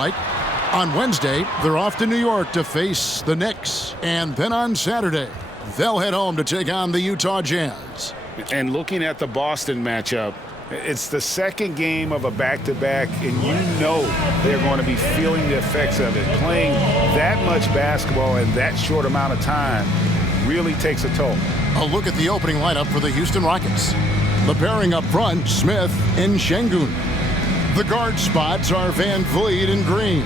Mike. On Wednesday, they're off to New York to face the Knicks. And then on Saturday, they'll head home to take on the Utah Jazz. And looking at the Boston matchup, it's the second game of a back-to-back, and you know they're going to be feeling the effects of it. Playing that much basketball in that short amount of time really takes a toll. A look at the opening lineup for the Houston Rockets. The pairing up front, Smith and Şengün. The guard spots are Van Vliet and Green.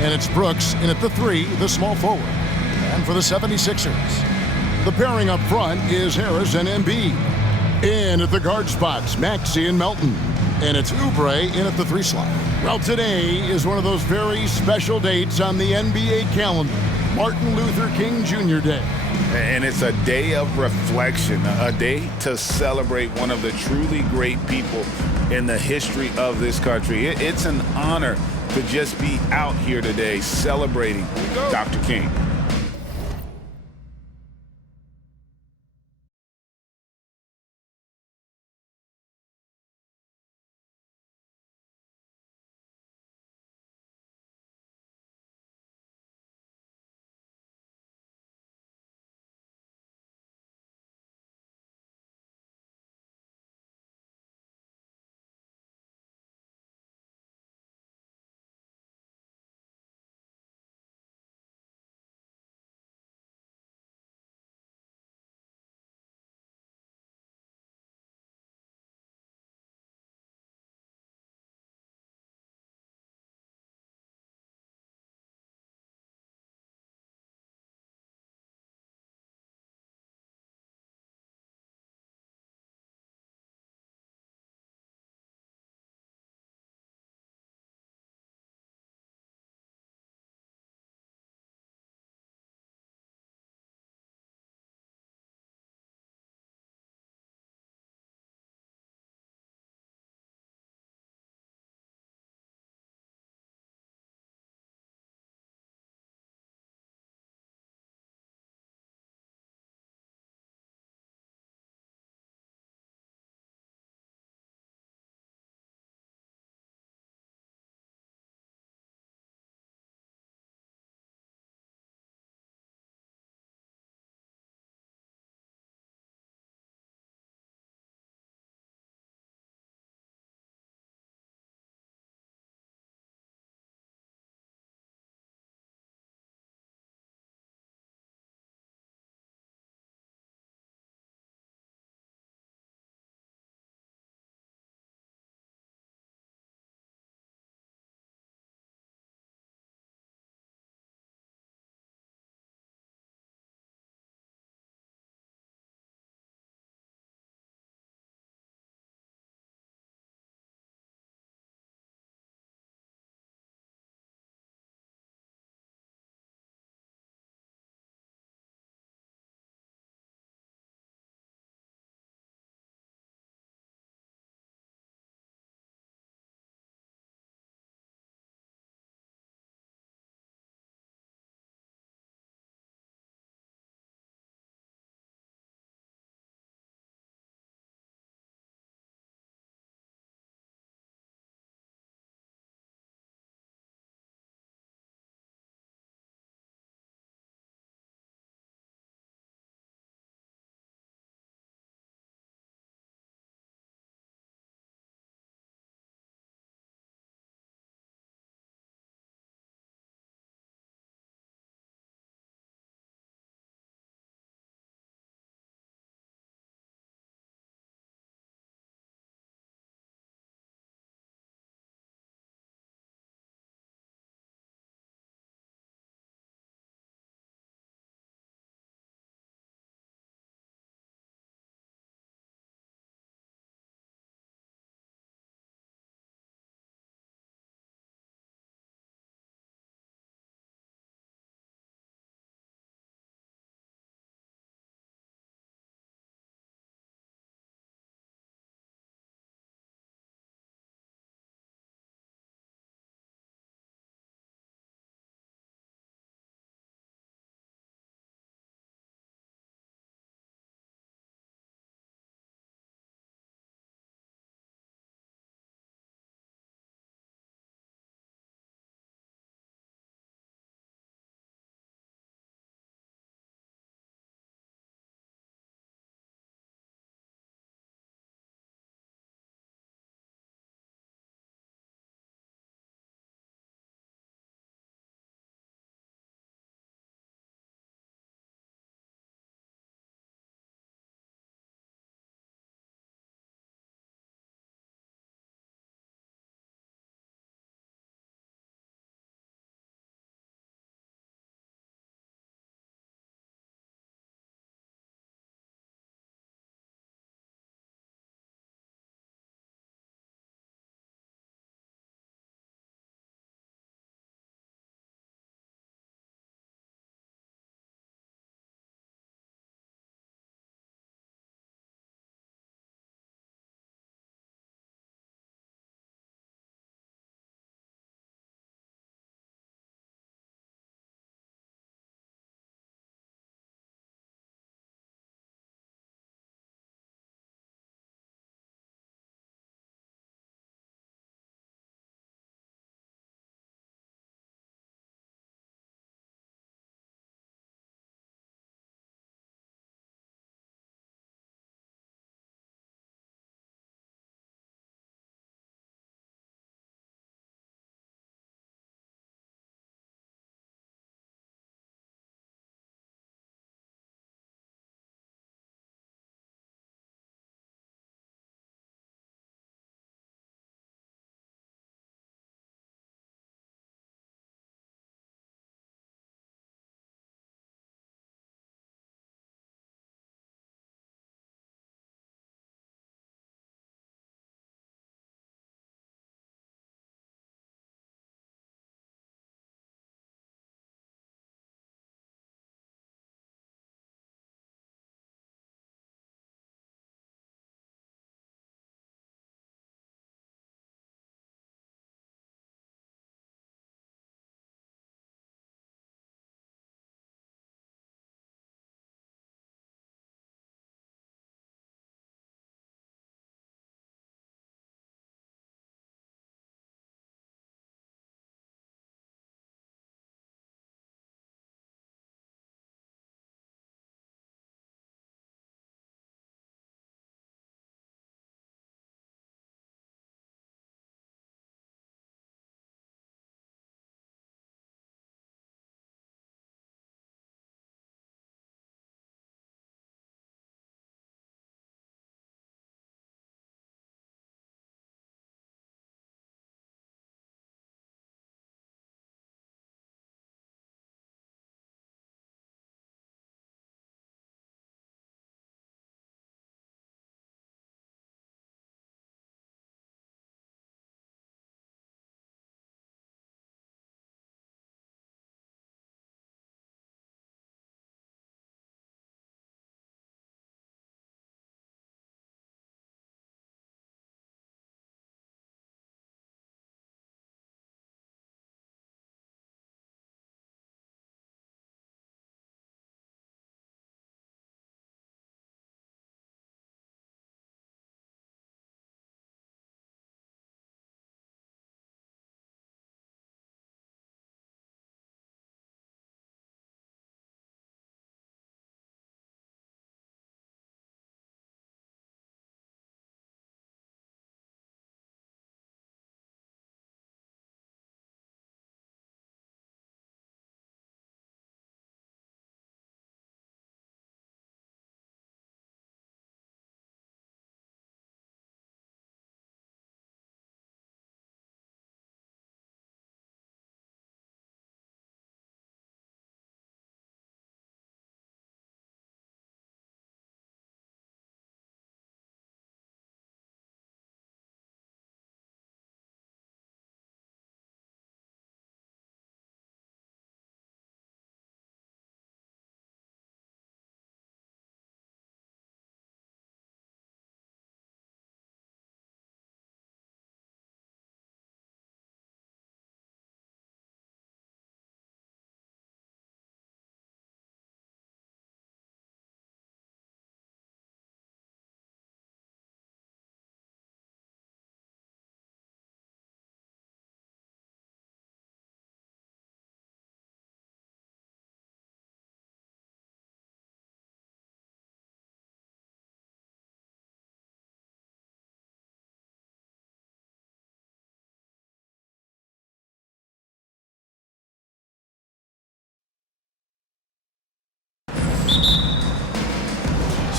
And it's Brooks in at the 3, the small forward. And for the 76ers, the pairing up front is Harris and Embiid. In at the guard spots, Maxey and Melton. And it's Oubre in at the 3 slot. Well, today is one of those very special dates on the NBA calendar. Martin Luther King Jr. Day. And it's a day of reflection, a day to celebrate one of the truly great people in the history of this country. It's an honor to just be out here today celebrating Dr. King.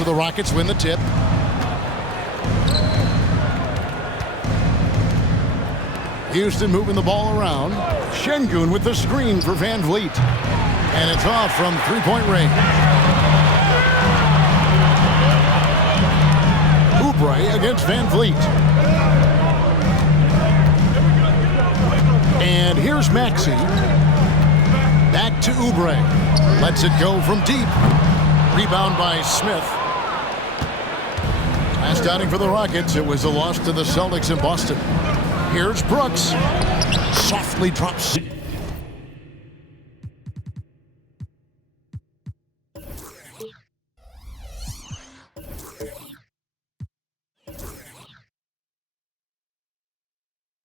the Rockets win the tip. Houston moving the ball around. Şengün with the screen for Van Vliet. And it's off from three-point range. Oubre against Van Vliet. And here's Maxey. Back to Oubre. Lets it go from deep. Rebound by Smith. Last outing for the Rockets, it was a loss to the Celtics in Boston. Here's Brooks. Softly drops.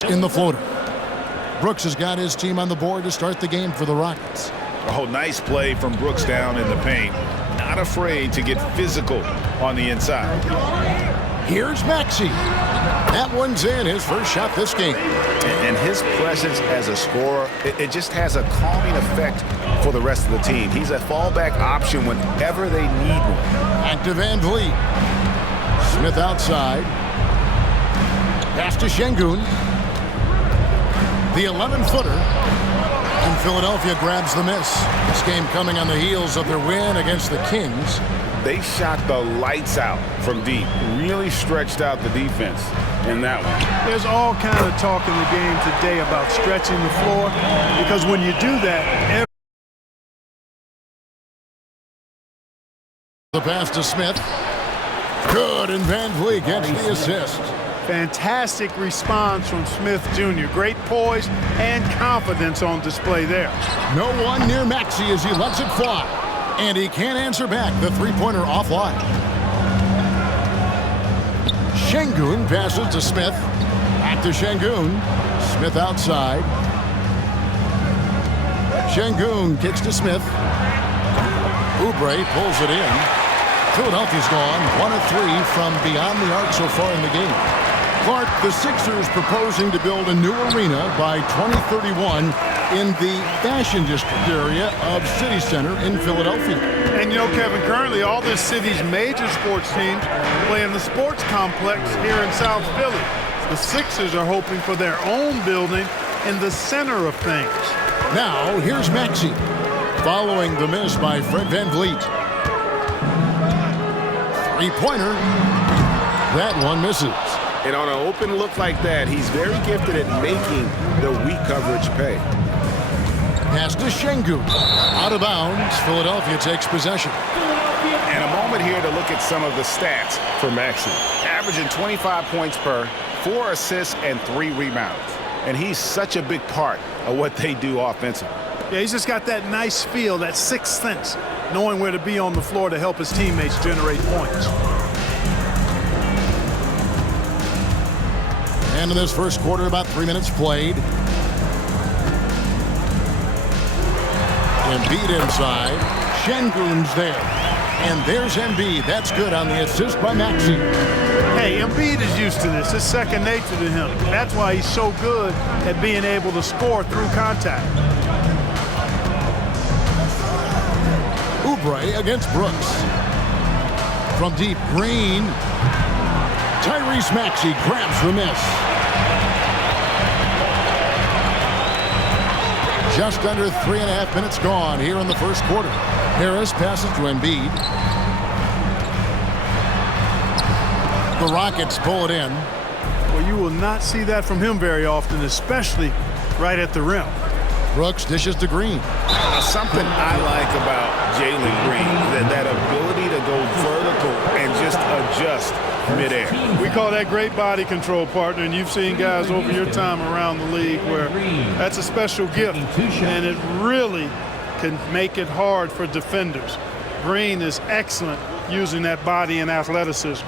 In the floater. Brooks has got his team on the board to start the game for the Rockets. Oh, nice play from Brooks down in the paint. Not afraid to get physical on the inside. Here's Maxey. That one's in, his first shot this game. And his presence as a scorer, it just has a calming effect for the rest of the team. He's a fallback option whenever they need one. Back to Van Vliet. Smith outside. Pass to Şengün. The 11-footer. And Philadelphia grabs the miss. This game coming on the heels of their win against the Kings. They shot the lights out from deep. Really stretched out the defense in that one. There's all kind of talk in the game today about stretching the floor, because when you do that, the pass to Smith. Good, and Van Vliet gets the assist. fantastic response from Smith Jr. Great poise and confidence on display there. No one near Maxey as he lets it fly. And he can't answer back. The three-pointer offline. Şengün passes to Smith. Back to Şengün. Smith outside. Şengün kicks to Smith. Oubre pulls it in. Philadelphia's gone 1 of 3 from beyond the arc so far in the game. Clark, the Sixers proposing to build a new arena by 2031 in the Fashion District area of City Center in Philadelphia. And you know, Kevin, currently all this city's major sports teams play in the sports complex here in South Philly. The Sixers are hoping for their own building in the center of things. Now, here's Maxey, following the miss by Fred VanVleet. Three-pointer. That one misses. And on an open look like that, he's very gifted at making the weak coverage pay. Pass to Şengün. Out of bounds. Philadelphia takes possession. And a moment here to look at some of the stats for Maxey. Averaging 25 points per, 4 assists, and 3 rebounds. And he's such a big part of what they do offensively. Yeah, he's just got that nice feel, that sixth sense, knowing where to be on the floor to help his teammates generate points. And in this first quarter, about 3 minutes played. Embiid inside. Şengün's there. And there's Embiid. That's good on the assist by Maxey. Hey, Embiid is used to this. It's second nature to him. That's why he's so good at being able to score through contact. Oubre against Brooks. From deep, Green. Tyrese Maxey grabs the miss. Just under 3.5 minutes gone here in the first quarter. Harris passes to Embiid. The Rockets pull it in. Well, you will not see that from him very often, especially right at the rim. Brooks dishes to Green. Something I like about Jalen Green, that ability to go vertical and just adjust midair. We call that great body control, partner, and you've seen guys over your time around the league where that's a special gift, and it really can make it hard for defenders. Green is excellent using that body and athleticism.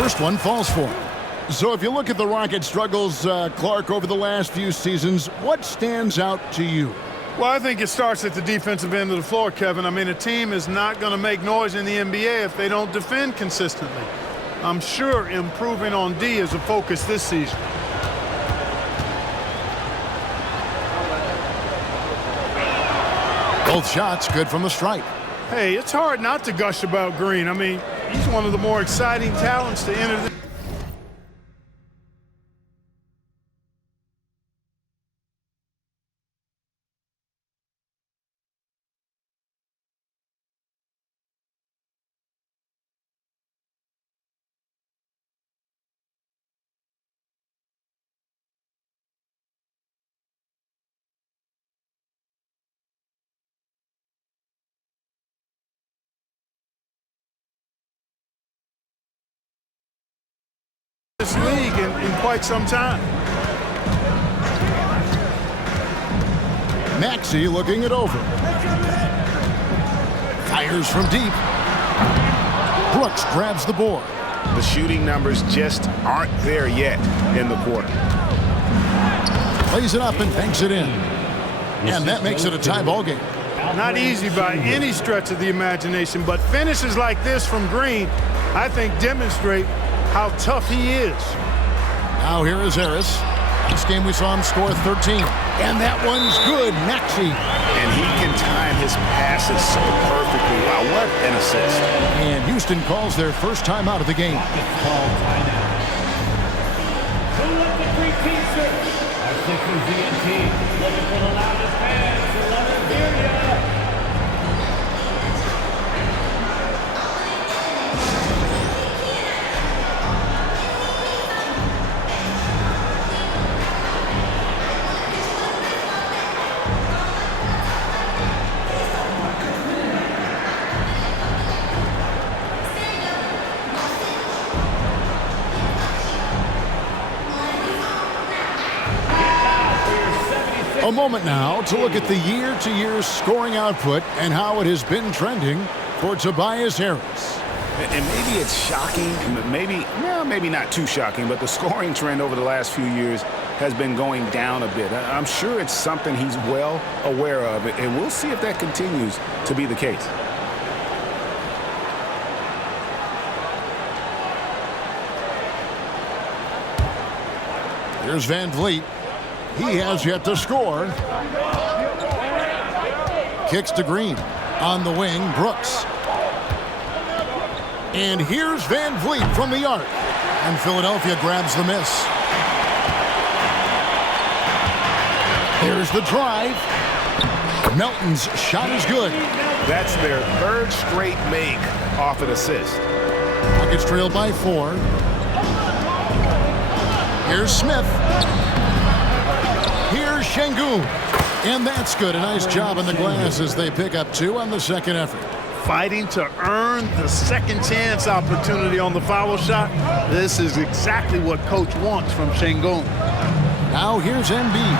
First one falls for him. So if you look at the Rockets' struggles, Clark, over the last few seasons, what stands out to you? Well, I think it starts at the defensive end of the floor, Kevin. I mean, a team is not going to make noise in the NBA if they don't defend consistently. I'm sure improving on D is a focus this season. Both shots good from the stripe. Hey, it's hard not to gush about Green. I mean, he's one of the more exciting talents to enter the this league in quite some time. Maxey looking it over. Fires from deep. Brooks grabs the board. The shooting numbers just aren't there yet in the quarter. Plays it up and banks it in. And that makes it a tie ball game. Not easy by any stretch of the imagination, but finishes like this from Green, I think, demonstrate how tough he is. Now here is Harris. Last game we saw him score 13. And that one's good. Maxey. And he can time his passes so perfectly. Wow, what an assist. And Houston calls their first time out of the game. A moment now to look at the year-to-year scoring output and how it has been trending for Tobias Harris. And maybe it's shocking, maybe not too shocking, but the scoring trend over the last few years has been going down a bit. I'm sure it's something he's well aware of, and we'll see if that continues to be the case. Here's Van Vliet. He has yet to score. Kicks to Green. On the wing, Brooks. And here's Van Vliet from the arc. And Philadelphia grabs the miss. There's the drive. Melton's shot is good. That's their third straight make off an assist. Rockets trailed by 4. Here's Smith. Here's Şengün. And that's good. A nice job on the glass as they pick up 2 on the second effort. Fighting to earn the second chance opportunity on the foul shot. This is exactly what coach wants from Şengün. Now here's Embiid.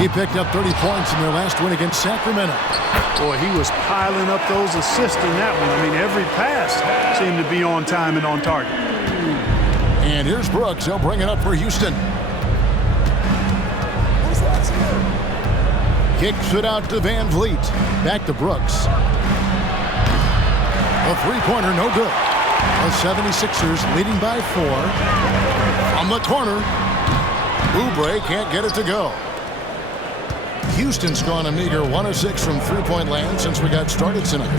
He picked up 30 points in their last win against Sacramento. Boy, he was piling up those assists in that one. I mean, every pass seemed to be on time and on target. And here's Brooks. He'll bring it up for Houston. Kicks it out to Van Vliet. Back to Brooks. A three-pointer, no good. The 76ers leading by 4. From the corner, Oubre can't get it to go. Houston's gone a meager 1 of 6 from three-point land since we got started tonight.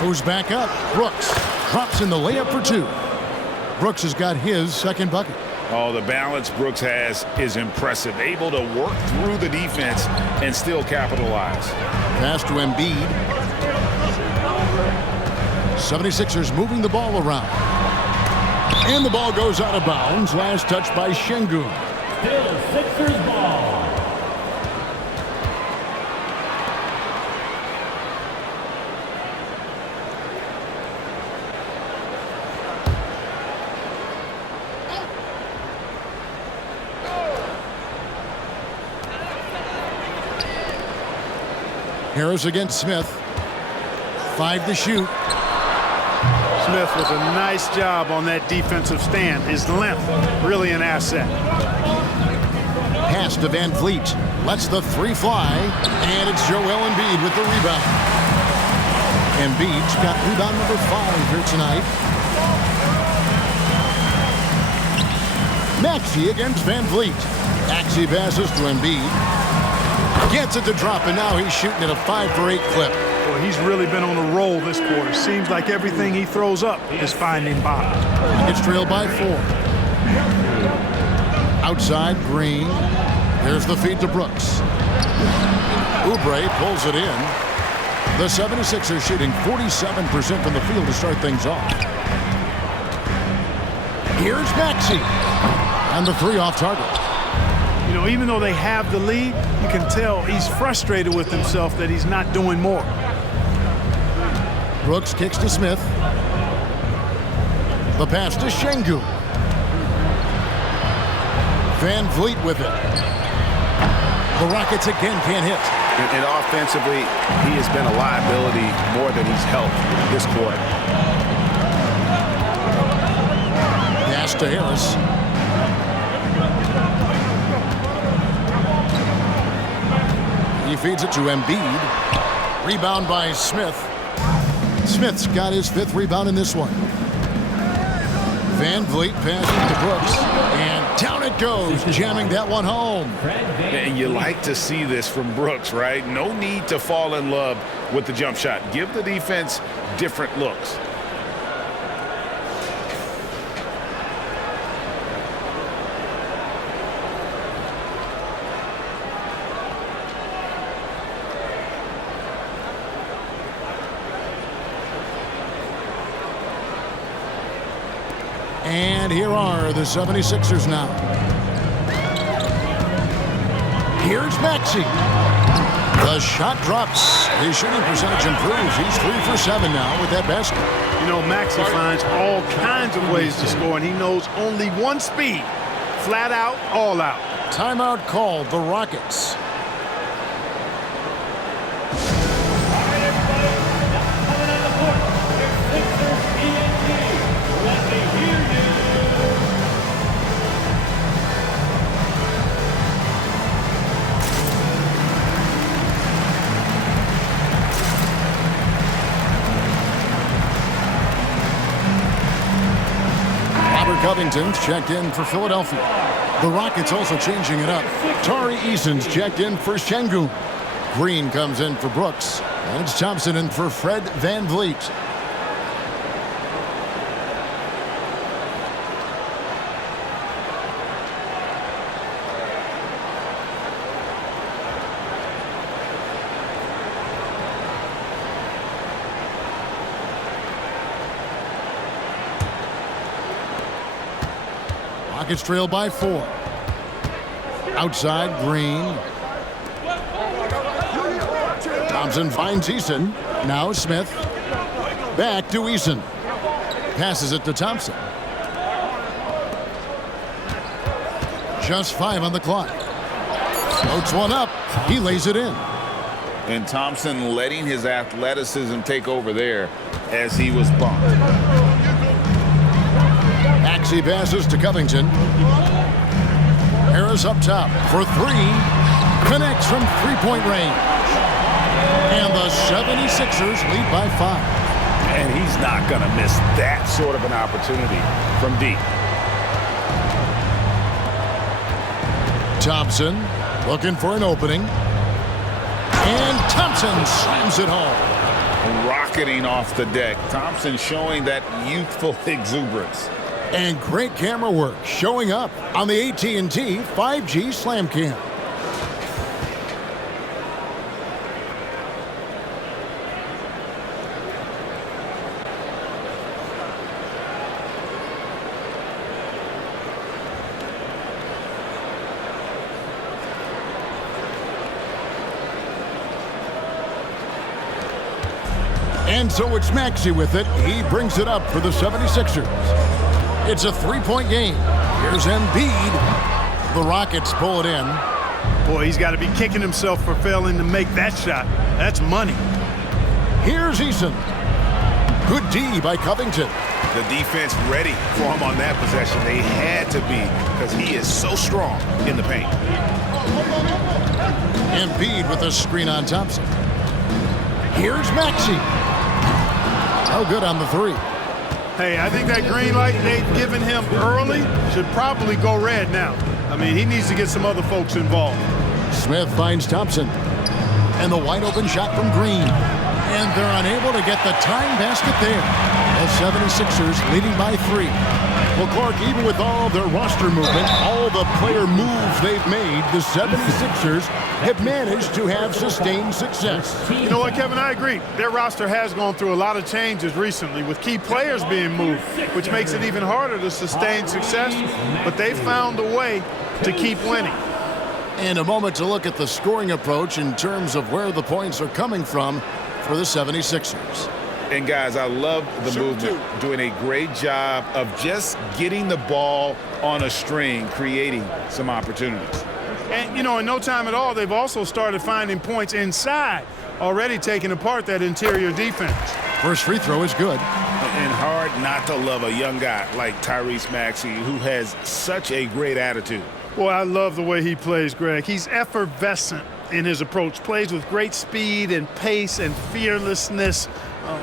Goes back up. Brooks drops in the layup for 2. Brooks has got his second bucket. Oh, the balance Brooks has is impressive. Able to work through the defense and still capitalize. Pass to Embiid. 76ers moving the ball around. And the ball goes out of bounds. Last touch by Şengün. Still Sixers ball. Harris against Smith. 5 to shoot. Smith with a nice job on that defensive stand. His length, really an asset. Pass to Van Vliet. Lets the 3 fly. And it's Joel Embiid with the rebound. Embiid's got rebound number 5 here tonight. Maxey against Van Vliet. Maxey passes to Embiid. Gets it to drop, and now he's shooting at a 5 for 8 clip. Well, he's really been on a roll this quarter. Seems like everything he throws up is finding bottom. It's trailed by 4. Outside, Green. There's the feed to Brooks. Oubre pulls it in. The 76ers shooting 47% from the field to start things off. Here's Maxey. And the 3 off target. You know, even though they have the lead, you can tell he's frustrated with himself that he's not doing more. Brooks kicks to Smith. The pass to Şengün. Van Vliet with it. The Rockets again can't hit. And offensively, he has been a liability more than he's helped this quarter. Pass to Harris. He feeds it to Embiid. Rebound by Smith. Smith's got his 5th rebound in this one. Van Vliet passing to Brooks. And down it goes, jamming that one home. And you like to see this from Brooks, right? No need to fall in love with the jump shot. Give the defense different looks. And here are the 76ers now. Here's Maxey. The shot drops. His shooting percentage improves. He's 3 for 7 now with that basket. You know, Maxey finds all kinds of ways to score, and he knows only one speed. Flat out, all out. Timeout called, the Rockets. Covington's checked in for Philadelphia. The Rockets also changing it up. Tari Eason's checked in for Şengün. Green comes in for Brooks. And it's Thompson in for Fred Van Vliet. Rockets trail by 4. Outside, Green. Thompson finds Eason. Now Smith. Back to Eason. Passes it to Thompson. Just 5 on the clock. Floats one up. He lays it in. And Thompson letting his athleticism take over there as he was bumped. Maxey passes to Covington. Harris up top for 3. Connects from 3-point range. And the 76ers lead by 5. And he's not going to miss that sort of an opportunity from deep. Thompson looking for an opening. And Thompson slams it home. Rocketing off the deck. Thompson showing that youthful exuberance. And great camera work showing up on the AT&T 5G Slam Cam. And so it's Maxey with it. He brings it up for the 76ers. It's a 3-point game. Here's Embiid. The Rockets pull it in. Boy, he's got to be kicking himself for failing to make that shot. That's money. Here's Eason. Good D by Covington. The defense ready for him on that possession. They had to be because he is so strong in the paint. Embiid with a screen on Thompson. Here's Maxey. Oh, good on the 3. Hey, I think that green light they've given him early should probably go red now. I mean, he needs to get some other folks involved. Smith finds Thompson. And the wide open shot from Green. And they're unable to get the tying basket there. The 76ers leading by 3. Well, Clark, even with all their roster movement, all the player moves they've made, the 76ers have managed to have sustained success. You know what, Kevin? I agree. Their roster has gone through a lot of changes recently with key players being moved, which makes it even harder to sustain success. But they found a way to keep winning. And a moment to look at the scoring approach in terms of where the points are coming from for the 76ers. And, guys, I love the movement, doing a great job of just getting the ball on a string, creating some opportunities. And, you know, in no time at all, they've also started finding points inside, already taking apart that interior defense. First free throw is good. And hard not to love a young guy like Tyrese Maxey, who has such a great attitude. Boy, I love the way he plays, Greg. He's effervescent in his approach, plays with great speed and pace and fearlessness.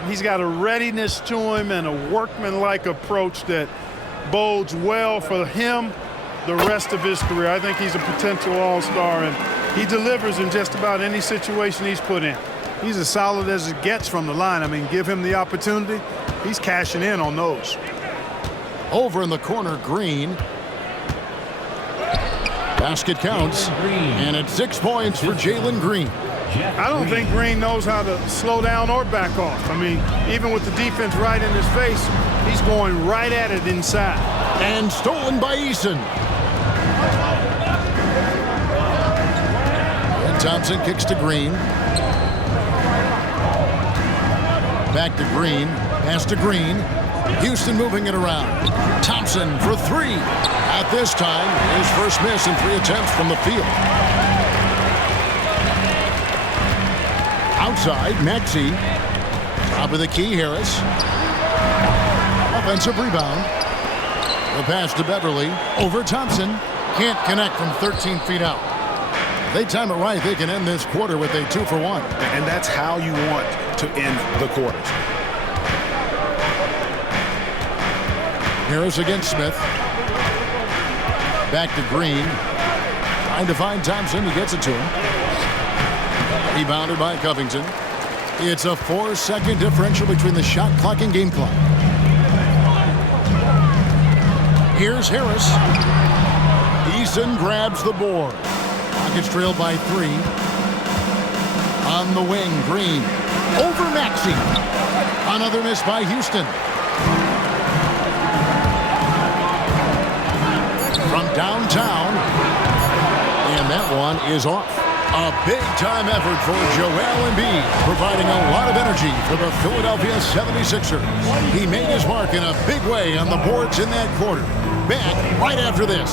He's got a readiness to him and a workmanlike approach that bodes well for him the rest of his career. I think he's a potential all-star, and he delivers in just about any situation he's put in. He's as solid as it gets from the line. I mean, give him the opportunity, he's cashing in on those. Over in the corner, Green. Basket counts, and it's 6 points for Jalen Green. I don't think Green knows how to slow down or back off. I mean, even with the defense right in his face, he's going right at it inside. And stolen by Eason. And Thompson kicks to Green. Back to Green. Pass to Green. Houston moving it around. Thompson for 3. At this time, his first miss in 3 attempts from the field. Outside, Maxey. Top of the key, Harris. Offensive rebound. The pass to Beverly. Over Thompson. Can't connect from 13 feet out. If they time it right, they can end this quarter with a 2-for-1. And that's how you want to end the quarters. Harris against Smith. Back to Green. Trying to find Thompson. He gets it to him. Rebounded by Covington. It's a 4-second differential between the shot clock and game clock. Here's Harris. Eason grabs the board. Rockets trailed by 3. On the wing, Green. Over Maxey. Another miss by Houston. From downtown. And that one is off. A big-time effort for Joel Embiid, providing a lot of energy for the Philadelphia 76ers. He made his mark in a big way on the boards in that quarter. Back right after this.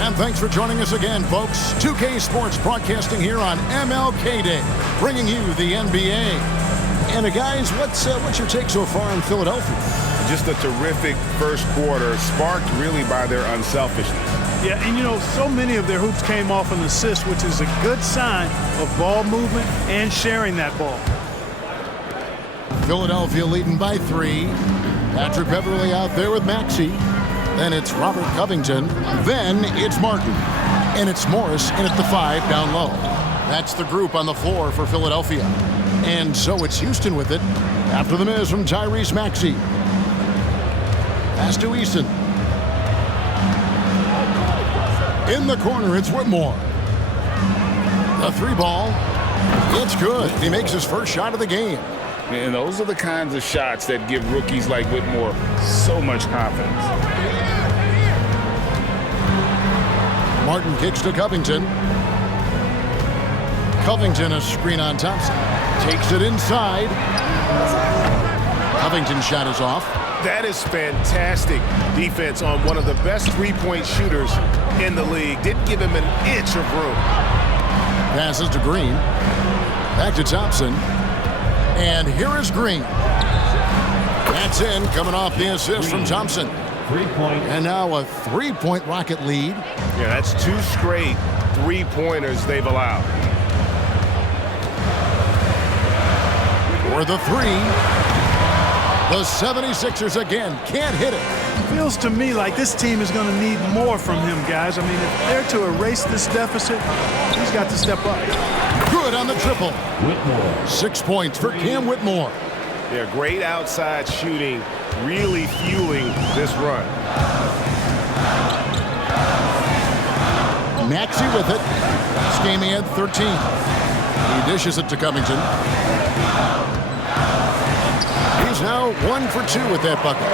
And thanks for joining us again, folks. 2K Sports broadcasting here on MLK Day, bringing you the NBA. And guys, what's your take so far in Philadelphia? Just a terrific first quarter, sparked really by their unselfishness. Yeah, and so many of their hoops came off an assist, which is a good sign of ball movement and sharing that ball. Philadelphia leading by 3. Patrick Beverley out there with Maxey. Then it's Robert Covington. Then it's Martin. And it's Morris in at the 5 down low. That's the group on the floor for Philadelphia. And so it's Houston with it after the miss from Tyrese Maxey. Pass to Eason. In the corner, it's Whitmore. The 3 ball. It's good. He makes his first shot of the game. And those are the kinds of shots that give rookies like Whitmore so much confidence. Martin kicks to Covington. Covington, a screen on Thompson. Takes it inside. Covington's shot is off. That is fantastic defense on one of the best three-point shooters in the league. Didn't give him an inch of room. Passes to Green. Back to Thompson. And here is Green. That's in, coming off the assist from Thompson. 3-point. And now a 3-point Rocket lead. Yeah, that's 2 straight three-pointers they've allowed. For the 3. The 76ers again can't hit it. Feels to me like this team is going to need more from him, guys. I mean, if they're to erase this deficit, he's got to step up. Good on the triple. Whitmore. 6 points for Cam Whitmore. Yeah, great outside shooting, really fueling this run. Maxey with it. This game he had 13. He dishes it to Covington. He's now 1 for 2 with that bucket.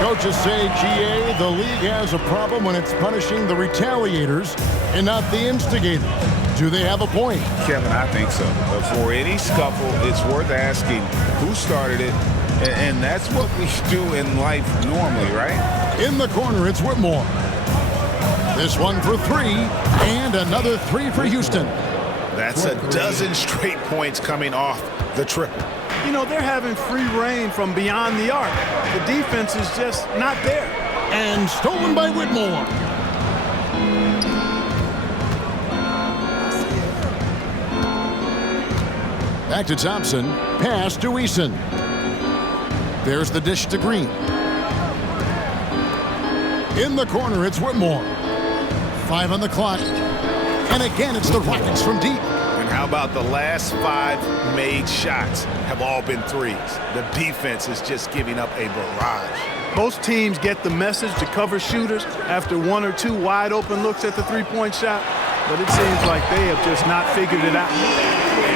Coaches say, GA, the league has a problem when it's punishing the retaliators and not the instigators. Do they have a point? Kevin, I think so. But for any scuffle, it's worth asking who started it, and that's what we do in life normally, right? In the corner, it's Whitmore. This one for 3, and another 3 for Houston. That's a dozen straight points coming off the triple. They're having free reign from beyond the arc. The defense is just not there. And stolen by Whitmore. Back to Thompson. Pass to Eason. There's the dish to Green. In the corner, it's Whitmore. 5 on the clock. And again, it's the Rockets from deep. And how about the last 5 made shots have all been threes? The defense is just giving up a barrage. Most teams get the message to cover shooters after 1 or 2 wide open looks at the three-point shot, but it seems like they have just not figured it out.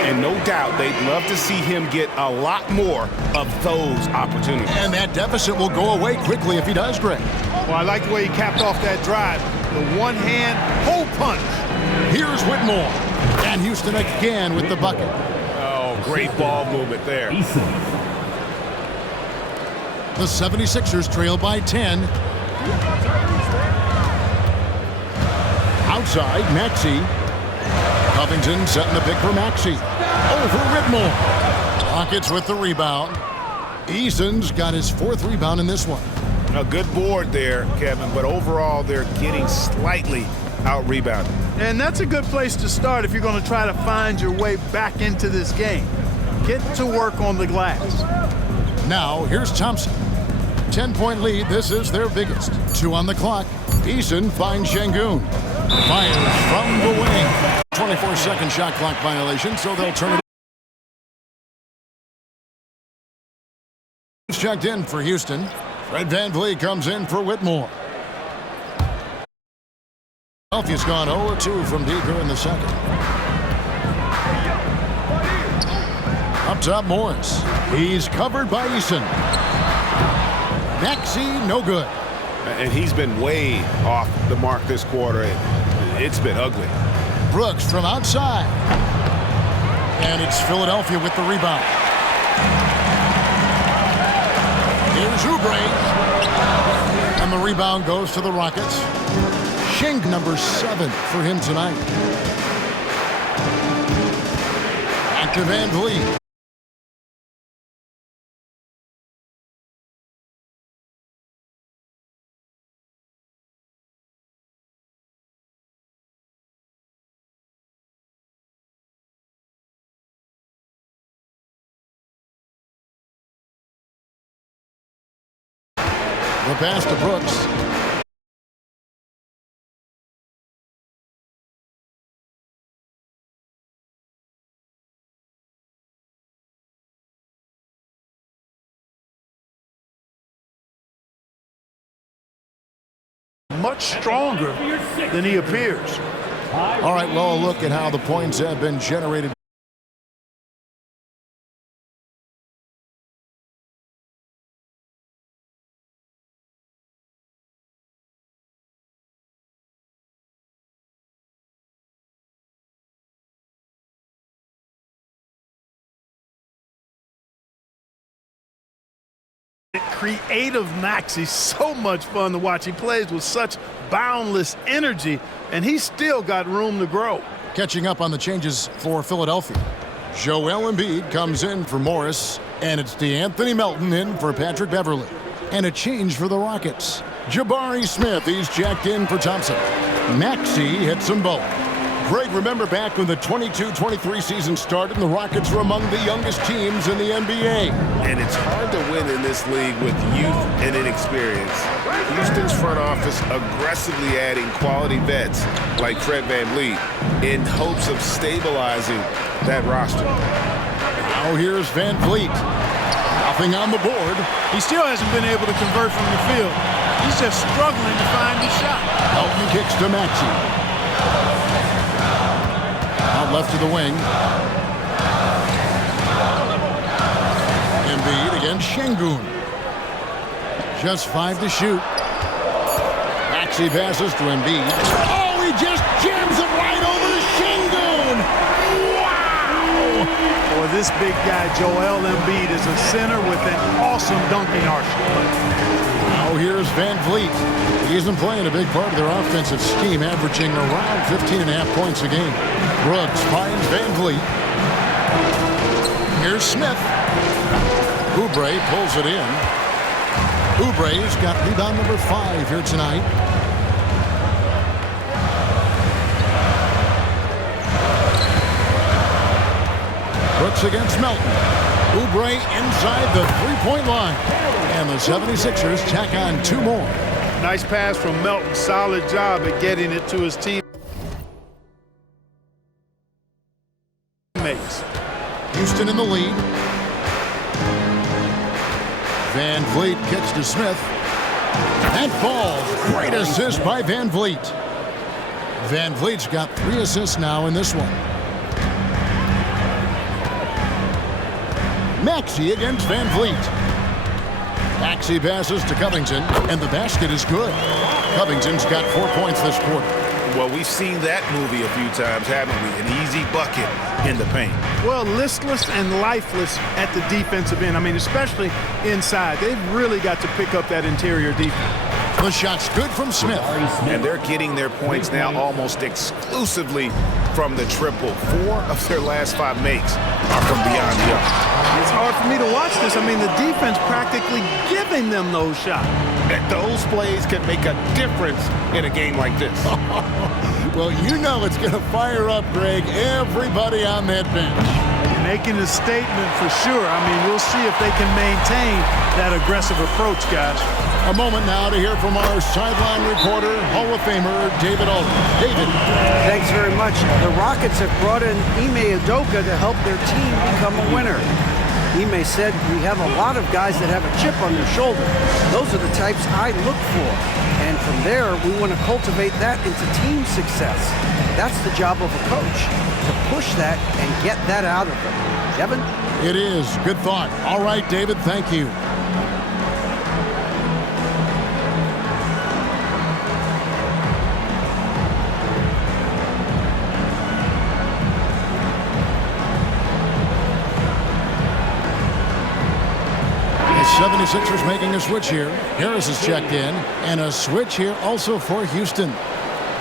And no doubt they'd love to see him get a lot more of those opportunities. And that deficit will go away quickly if he does, Greg. Well, I like the way he capped off that drive. The one-hand hole punch. Here's Whitmore. And Houston again with the bucket. Oh, great ball movement there. Eason. The 76ers trail by 10. Outside, Maxey. Covington setting the pick for Maxey. Over Whitmore. Rockets with the rebound. Eason's got his 4th rebound in this one. A good board there, Kevin, but overall they're getting slightly out-rebounded. And that's a good place to start if you're going to try to find your way back into this game. Get to work on the glass. Now, here's Thompson. 10-point lead. This is their biggest. 2 on the clock. Eason finds Şengün. Fires from the wing. 24-second shot clock violation, so they'll turn it. Checked in for Houston. Fred VanVleet comes in for Whitmore. Philadelphia's gone 0-2 from deep here in the second. Up top, Morris. He's covered by Eason. Maxey, no good. And he's been way off the mark this quarter. It's been ugly. Brooks from outside. And it's Philadelphia with the rebound. Here's Oubre. And the rebound goes to the Rockets. Schenk, number 7 for him tonight. Back to Van Vliet. The pass to Brooks. Much stronger than he appears. All right, well, a look at how the points have been generated. Creative Max, he's so much fun to watch. He plays with such boundless energy, and he's still got room to grow. Catching up on the changes for Philadelphia. Joel Embiid comes in for Morris, and it's DeAnthony Melton in for Patrick Beverley. And a change for the Rockets. Jabari Smith, he's jacked in for Thompson. Maxey hits them both. Greg, remember back when the 22-23 season started and the Rockets were among the youngest teams in the NBA. And it's hard to win in this league with youth and inexperience. Houston's front office aggressively adding quality vets like Fred VanVleet in hopes of stabilizing that roster. Now here's VanVleet. Nothing on the board. He still hasn't been able to convert from the field. He's just struggling to find his shot. Melton kicks to Maxey. Out left to the wing. Embiid against Şengün. Just 5 to shoot. Maxey passes to Embiid. Oh, he just jams it right over to Şengün. Wow! Boy, this big guy, Joel Embiid, is a center with an awesome dunking arsenal. Now here's Van Vliet. He isn't playing a big part of their offensive scheme, averaging around 15.5 points a game. Brooks finds Van Vliet. Here's Smith. Oubre pulls it in. Oubre's got rebound number 5 here tonight. Brooks against Melton. Oubre inside the three-point line. And the 76ers tack on 2 more. Nice pass from Melton. Solid job at getting it to his teammates. Houston in the lead. Van Vliet kicks to Smith. That falls. Great assist by Van Vliet. Van Vliet's got 3 assists now in this one. Maxey against Van Vliet. Maxey passes to Covington, and the basket is good. Covington's got 4 points this quarter. Well, we've seen that movie a few times, haven't we? An easy bucket in the paint. Well, listless and lifeless at the defensive end. I mean, especially inside. They've really got to pick up that interior defense. The shot's good from Smith. And they're getting their points now almost exclusively from the triple. 4 of their last 5 makes are from beyond the arc. It's hard for me to watch this. I mean, the defense practically giving them those shots. And those plays can make a difference in a game like this. Well, you know it's going to fire up, Greg, everybody on that bench. Making a statement for sure. I mean, we'll see if they can maintain that aggressive approach, guys. A moment now to hear from our sideline reporter, Hall of Famer David Aldridge. David. Thanks very much. The Rockets have brought in Ime Udoka to help their team become a winner. Ime said, "We have a lot of guys that have a chip on their shoulder. Those are the types I look for. And from there, we want to cultivate that into team success. That's the job of a coach, to push that and get that out of them." Kevin? It is. Good thought. All right, David, thank you. The 76ers making a switch here. Harris is checked in, and a switch here also for Houston.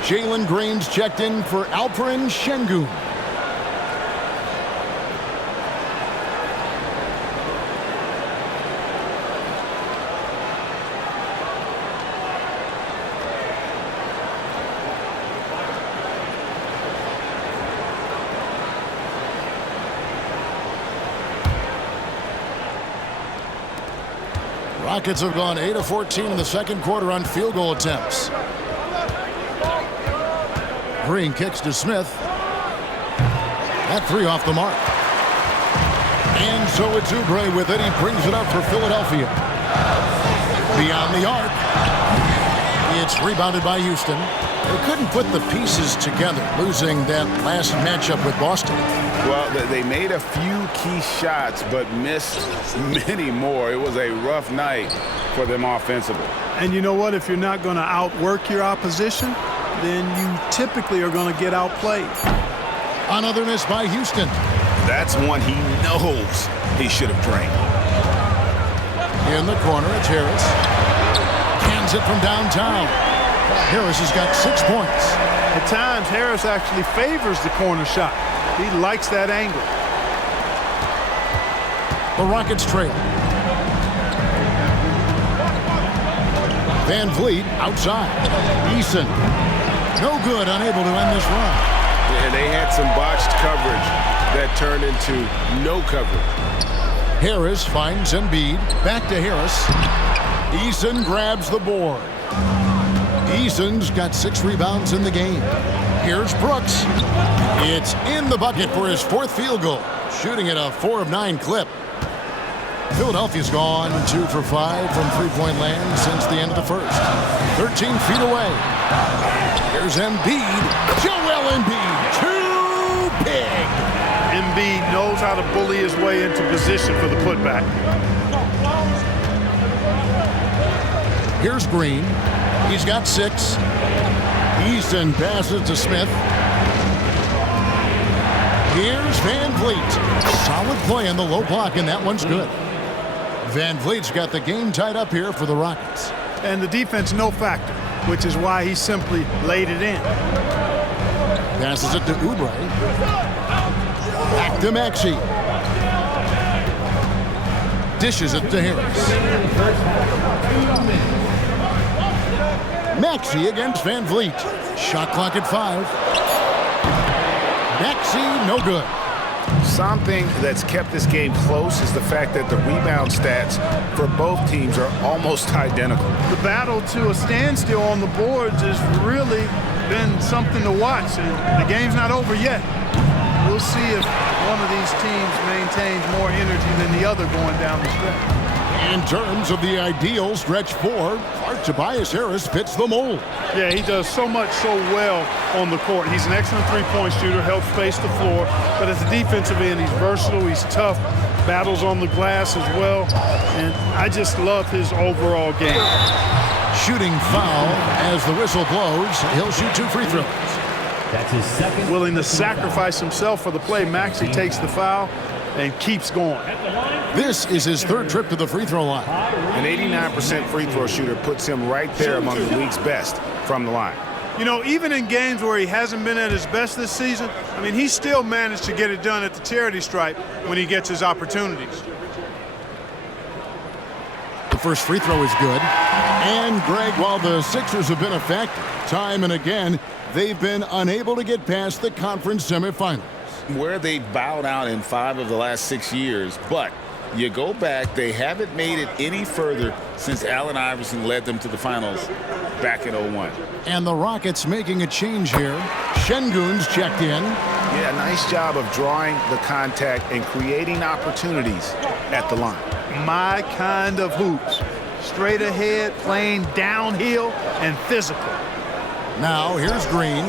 Jalen Green's checked in for Alperen Şengün. Rockets have gone 8 of 14 in the second quarter on field goal attempts. Green kicks to Smith. That three off the mark. And so it's Oubre with it. He brings it up for Philadelphia. Beyond the arc. It's rebounded by Houston. They couldn't put the pieces together, losing that last matchup with Boston. Well, they made a few key shots, but missed many more. It was a rough night for them offensively. And you know what? If you're not going to outwork your opposition, then you typically are going to get outplayed. Another miss by Houston. That's one he knows he should have drained. In the corner, it's Harris. Cans it from downtown. Harris has got 6 points. At times, Harris actually favors the corner shot. He likes that angle. The Rockets trail. Van Vliet outside. Eason. No good, unable to end this run. And they had some botched coverage that turned into no coverage. Harris finds Embiid. Back to Harris. Eason grabs the board. Eason's got 6 rebounds in the game. Here's Brooks. It's in the bucket for his 4th field goal. Shooting at a 4 of 9 clip. Philadelphia's gone 2 for 5 from three-point land since the end of the first. 13 feet away. Here's Embiid. Joel Embiid. Too big. Embiid knows how to bully his way into position for the putback. Here's Green. He's got 6. Easton passes to Smith. Here's Van Vliet. Solid play on the low block, and that one's good. Van Vliet's got the game tied up here for the Rockets. And the defense no factor, which is why he simply laid it in. Passes it to Oubre. Back to Maxey. Dishes it to Harris. Maxey against Van Vliet. Shot clock at 5. Maxey, no good. Something that's kept this game close is the fact that the rebound stats for both teams are almost identical. The battle to a standstill on the boards has really been something to watch, and the game's not over yet. We'll see if one of these teams maintains more energy than the other going down the stretch. In terms of the ideal stretch 4, Clark Tobias Harris fits the mold. Yeah, he does so much so well on the court. He's an excellent three-point shooter, helps space the floor, but as a defensive end, he's versatile, he's tough, battles on the glass as well, and I just love his overall game. Shooting foul as the whistle blows. He'll shoot 2 free throws. That's his second. Willing to sacrifice himself for the play. Maxey takes the foul and keeps going. This is his 3rd trip to the free throw line. An 89% free throw shooter puts him right there among the league's best from the line. You know, even in games where he hasn't been at his best this season, I mean, he still managed to get it done at the charity stripe when he gets his opportunities. The first free throw is good. And, Greg, while the Sixers have been effective time and again, they've been unable to get past the conference semifinals. Where they bowed out in 5 of the last 6 years, but you go back, they haven't made it any further since Allen Iverson led them to the finals back in 01. And the Rockets making a change here. Şengün's checked in. Yeah, nice job of drawing the contact and creating opportunities at the line. My kind of hoops. Straight ahead, playing downhill, and physical. Now, here's Green.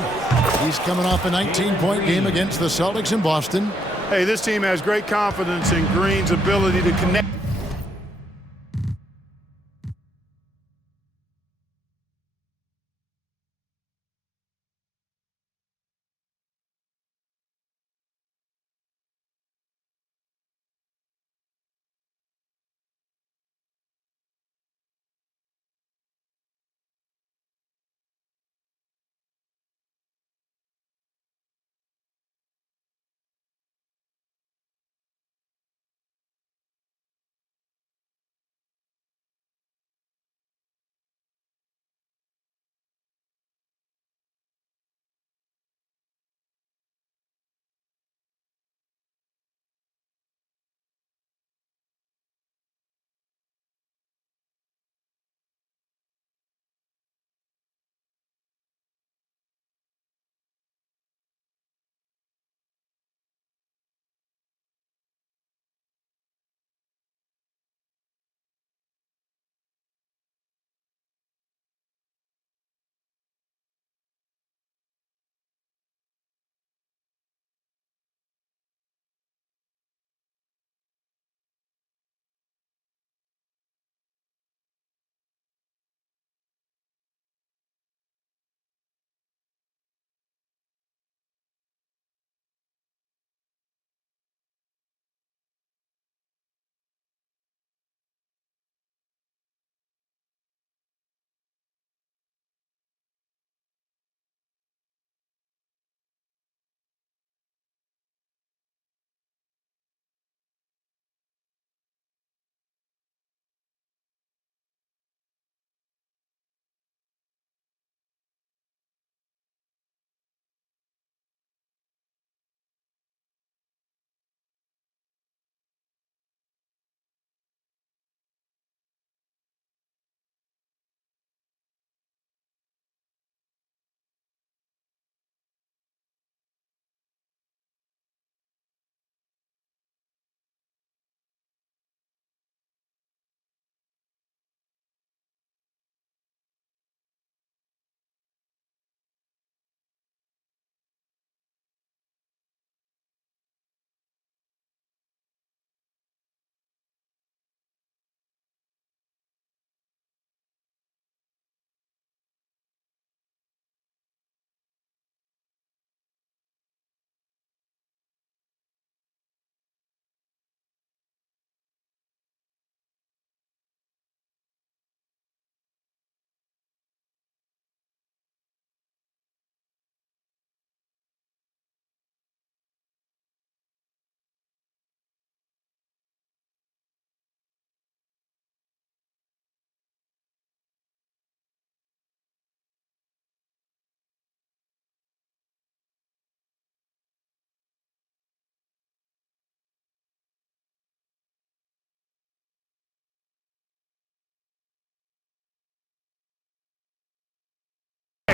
He's coming off a 19-point game against the Celtics in Boston. Hey, this team has great confidence in Green's ability to connect.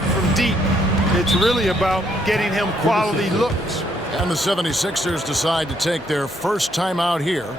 from deep. It's really about getting him quality looks. And the 76ers decide to take their first time out here.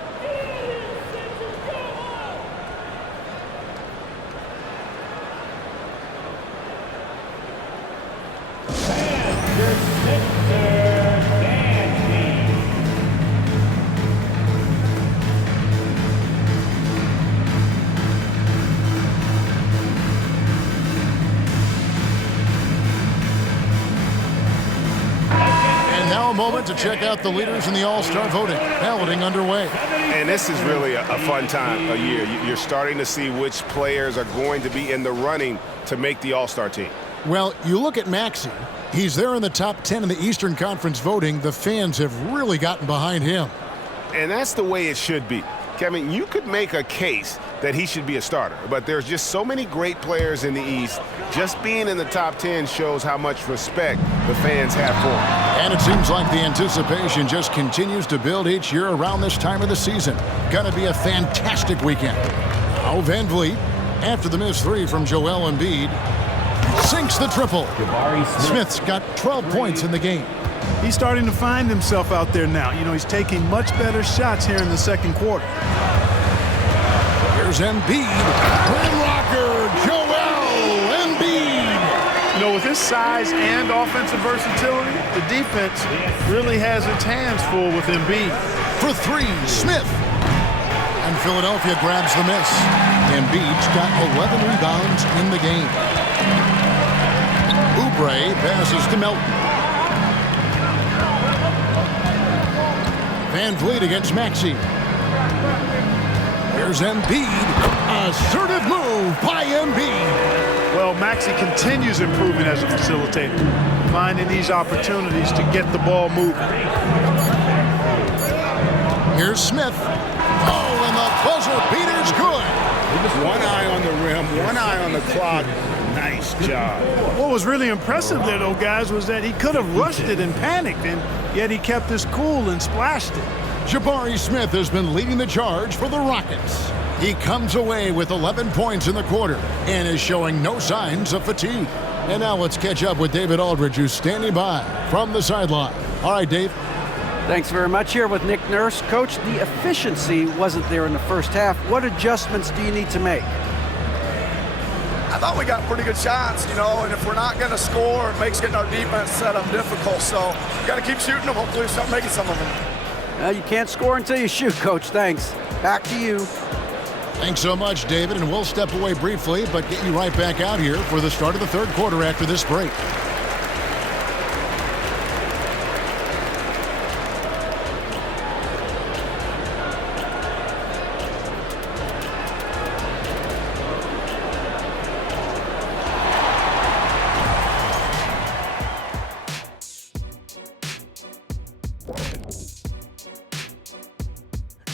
Moment to check out the leaders in the All-Star voting. Balloting underway. And this is really a fun time of year. You're starting to see which players are going to be in the running to make the All-Star team. Well, you look at Maxey. He's there in the top 10 in the Eastern Conference voting. The fans have really gotten behind him. And that's the way it should be. Kevin, you could make a case that he should be a starter, but there's just so many great players in the East. Just being in the top 10 shows how much respect the fans have for him. And it seems like the anticipation just continues to build each year around this time of the season. Gonna be a fantastic weekend. Now Van Vliet, after the missed three from Joel Embiid, sinks the triple. Smith's got 12 points in the game. He's starting to find himself out there now. You know, he's taking much better shots here in the second quarter. Here's Embiid. Rim rocker, Joel Embiid. You know, with his size and offensive versatility, the defense really has its hands full with Embiid. For three, Smith. And Philadelphia grabs the miss. Embiid's got 11 rebounds in the game. Oubre passes to Melton. Van Vliet against Maxey. Here's Embiid. Assertive move by Embiid. Well, Maxey continues improving as a facilitator, finding these opportunities to get the ball moving. Here's Smith. Oh, and the buzzer beater's good. One eye on the rim, one eye on the clock. Nice job. What was really impressive there, though, guys, was that he could have rushed it and panicked, and yet he kept his cool and splashed it. Jabari Smith has been leading the charge for the Rockets. He comes away with 11 points in the quarter and is showing no signs of fatigue. And now let's catch up with David Aldridge, who's standing by from the sideline. All right, Dave. Thanks very much. Here with Nick Nurse. Coach, the efficiency wasn't there in the first half. What adjustments do you need to make? I thought we got pretty good shots, you know, and if we're not going to score, it makes getting our defense set up difficult. So we got to keep shooting them. Hopefully we start making some of them. You can't score until you shoot, Coach. Thanks. Back to you. Thanks so much, David, and we'll step away briefly, but get you right back out here for the start of the third quarter after this break.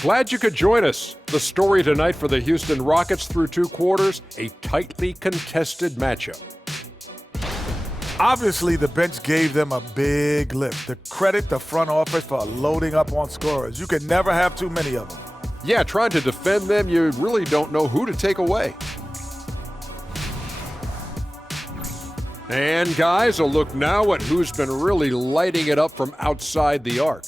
Glad you could join us. The story tonight for the Houston Rockets through two quarters, a tightly contested matchup. Obviously, the bench gave them a big lift. To credit the front office for loading up on scorers. You can never have too many of them. Yeah, trying to defend them, you really don't know who to take away. And guys, a look now at who's been really lighting it up from outside the arc.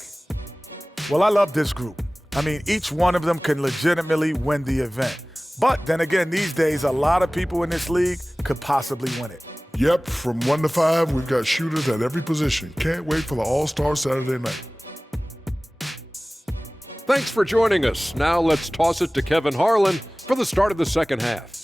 Well, I love this group. I mean, each one of them can legitimately win the event. But then again, these days, a lot of people in this league could possibly win it. Yep, from 1 to 5, we've got shooters at every position. Can't wait for the All-Star Saturday night. Thanks for joining us. Now let's toss it to Kevin Harlan for the start of the second half.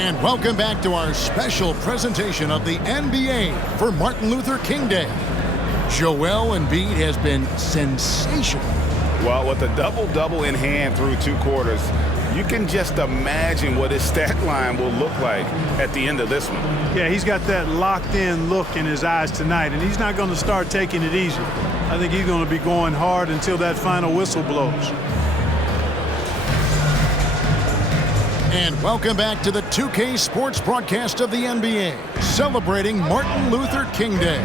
And welcome back to our special presentation of the NBA for Martin Luther King Day. Joel Embiid has been sensational. Well, with a double-double in hand through 2 quarters, you can just imagine what his stat line will look like at the end of this one. Yeah, he's got that locked-in look in his eyes tonight, and he's not going to start taking it easy. I think he's going to be going hard until that final whistle blows. And welcome back to the 2K Sports broadcast of the NBA, celebrating Martin Luther King Day.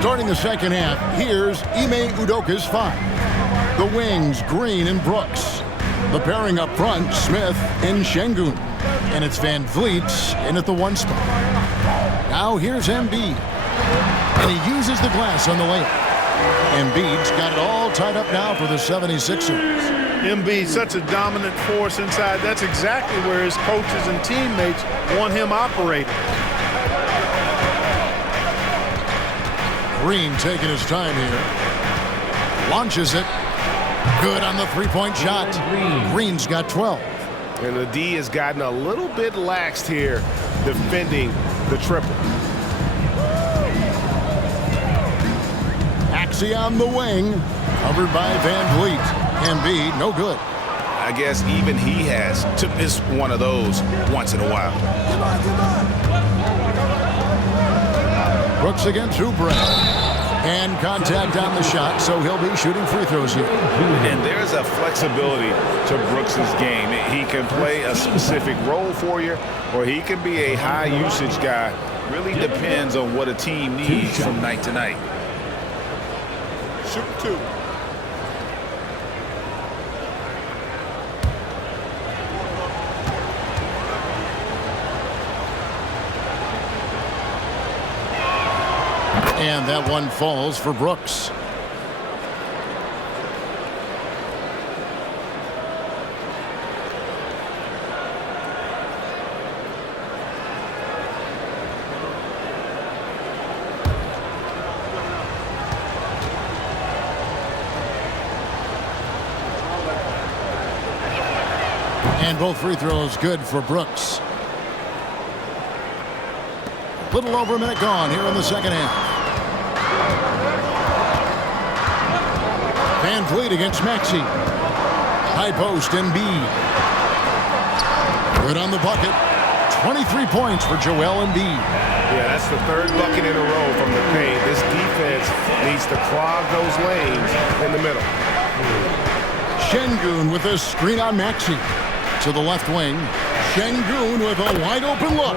Starting the second half, here's Ime Udoka's 5. The wings, Green and Brooks. The pairing up front, Smith and Şengün. And it's Van Vliet in at the 1 spot. Now here's Embiid. And he uses the glass on the layup. Embiid's got it all tied up now for the 76ers. Embiid, such a dominant force inside. That's exactly where his coaches and teammates want him operating. Green taking his time here. Launches it. Good on the three-point shot. Green's got 12. And the D has gotten a little bit laxed here defending the triple. Axie on the wing. Covered by Van Vliet. Embiid, no good. I guess even he has to miss one of those once in a while. Brooks against Oubre. And contact on the shot, so he'll be shooting free throws here. And there's a flexibility to Brooks's game. He can play a specific role for you, or he can be a high-usage guy. Really depends on what a team needs from night to night. Shoot 2. And that one falls for Brooks. And both free throws good for Brooks. A little over a minute gone here in the second half. Van Vliet against Maxey. High post, Embiid. Good on the bucket. 23 points for Joel Embiid. Yeah, that's the 3rd bucket in a row from the paint. This defense needs to clog those lanes in the middle. Şengün with a screen on Maxey. To the left wing. Şengün with a wide open look.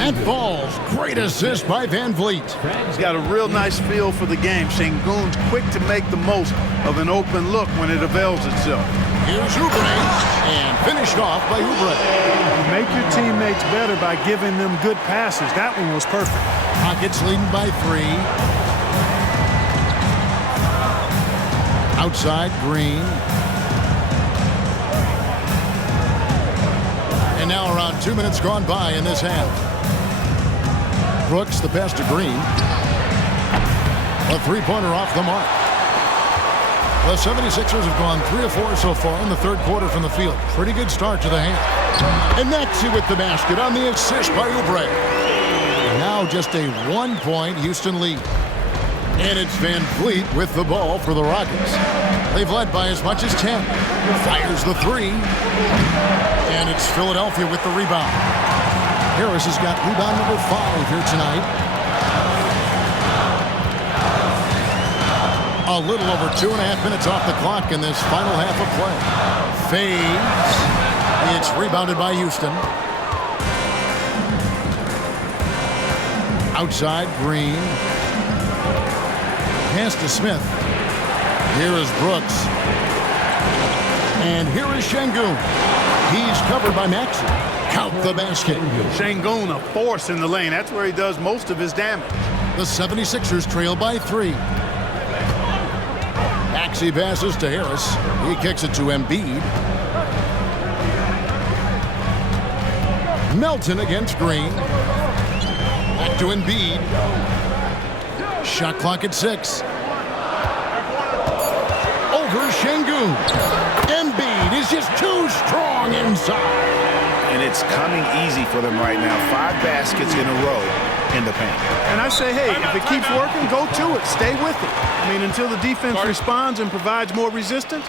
That falls. Great assist by Van Vliet. He's got a real nice feel for the game. Şengün's quick to make the most of an open look when it avails itself. Here's Oubre. And finished off by Oubre. You make your teammates better by giving them good passes. That one was perfect. Rockets leading by 3. Outside, Green. And now around 2 minutes gone by in this half. Brooks, the pass to Green. A three-pointer off the mark. The 76ers have gone 3 of 4 so far in the 3rd quarter from the field. Pretty good start to the half. And Maxey with the basket on the assist by Oubre. Now just a 1-point Houston lead. And it's Van Vliet with the ball for the Rockets. They've led by as much as 10. Fires the 3. And it's Philadelphia with the rebound. Harris has got rebound number 5 here tonight. A little over 2.5 minutes off the clock in this final half of play. Fades. It's rebounded by Houston. Outside, Green. Pass to Smith. Here is Brooks. And here is Şengün. He's covered by Maxey. Count the basket. Şengün, a force in the lane. That's where he does most of his damage. The 76ers trail by 3. Maxey passes to Harris. He kicks it to Embiid. Melton against Green. Back to Embiid. Shot clock at 6. Over Şengün. Embiid is just too strong inside. and it's coming easy for them right now. 5 baskets in a row in the paint. And I say, hey, if it keeps working, go to it. Stay with it. I mean, until the defense responds and provides more resistance,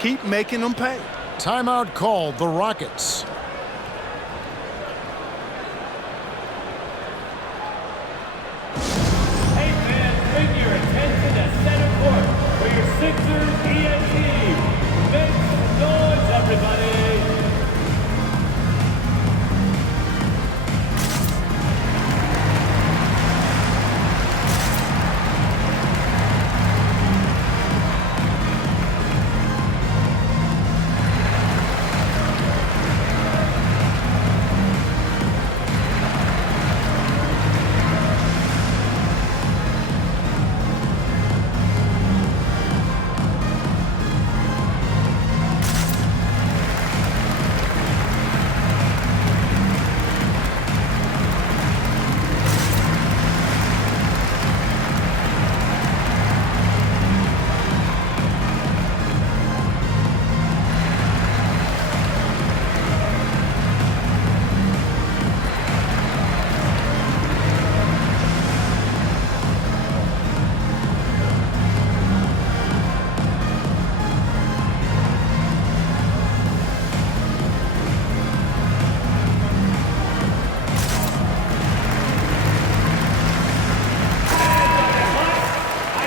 keep making them pay. Timeout called, the Rockets. Hey fans, bring your attention to center court for your Sixers ENT. Make some noise, everybody.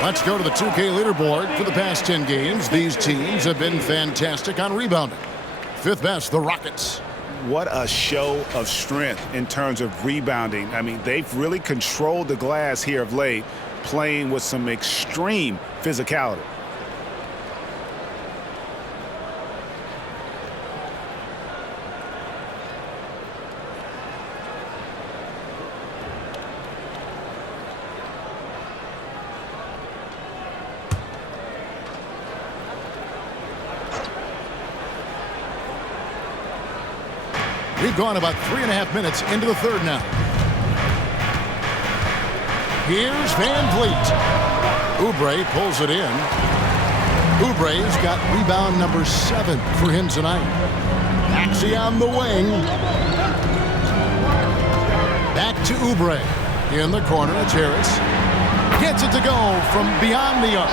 Let's go to the 2K leaderboard. For the past 10 games, these teams have been fantastic on rebounding. 5th best, the Rockets. What a show of strength in terms of rebounding. I mean, they've really controlled the glass here of late, playing with some extreme physicality. We've gone about 3.5 minutes into the third now. Here's Van Vliet. Oubre pulls it in. Oubre's got rebound number 7 for him tonight. Maxey on the wing. Back to Oubre. In the corner, it's Harris. Gets it to go from beyond the arc.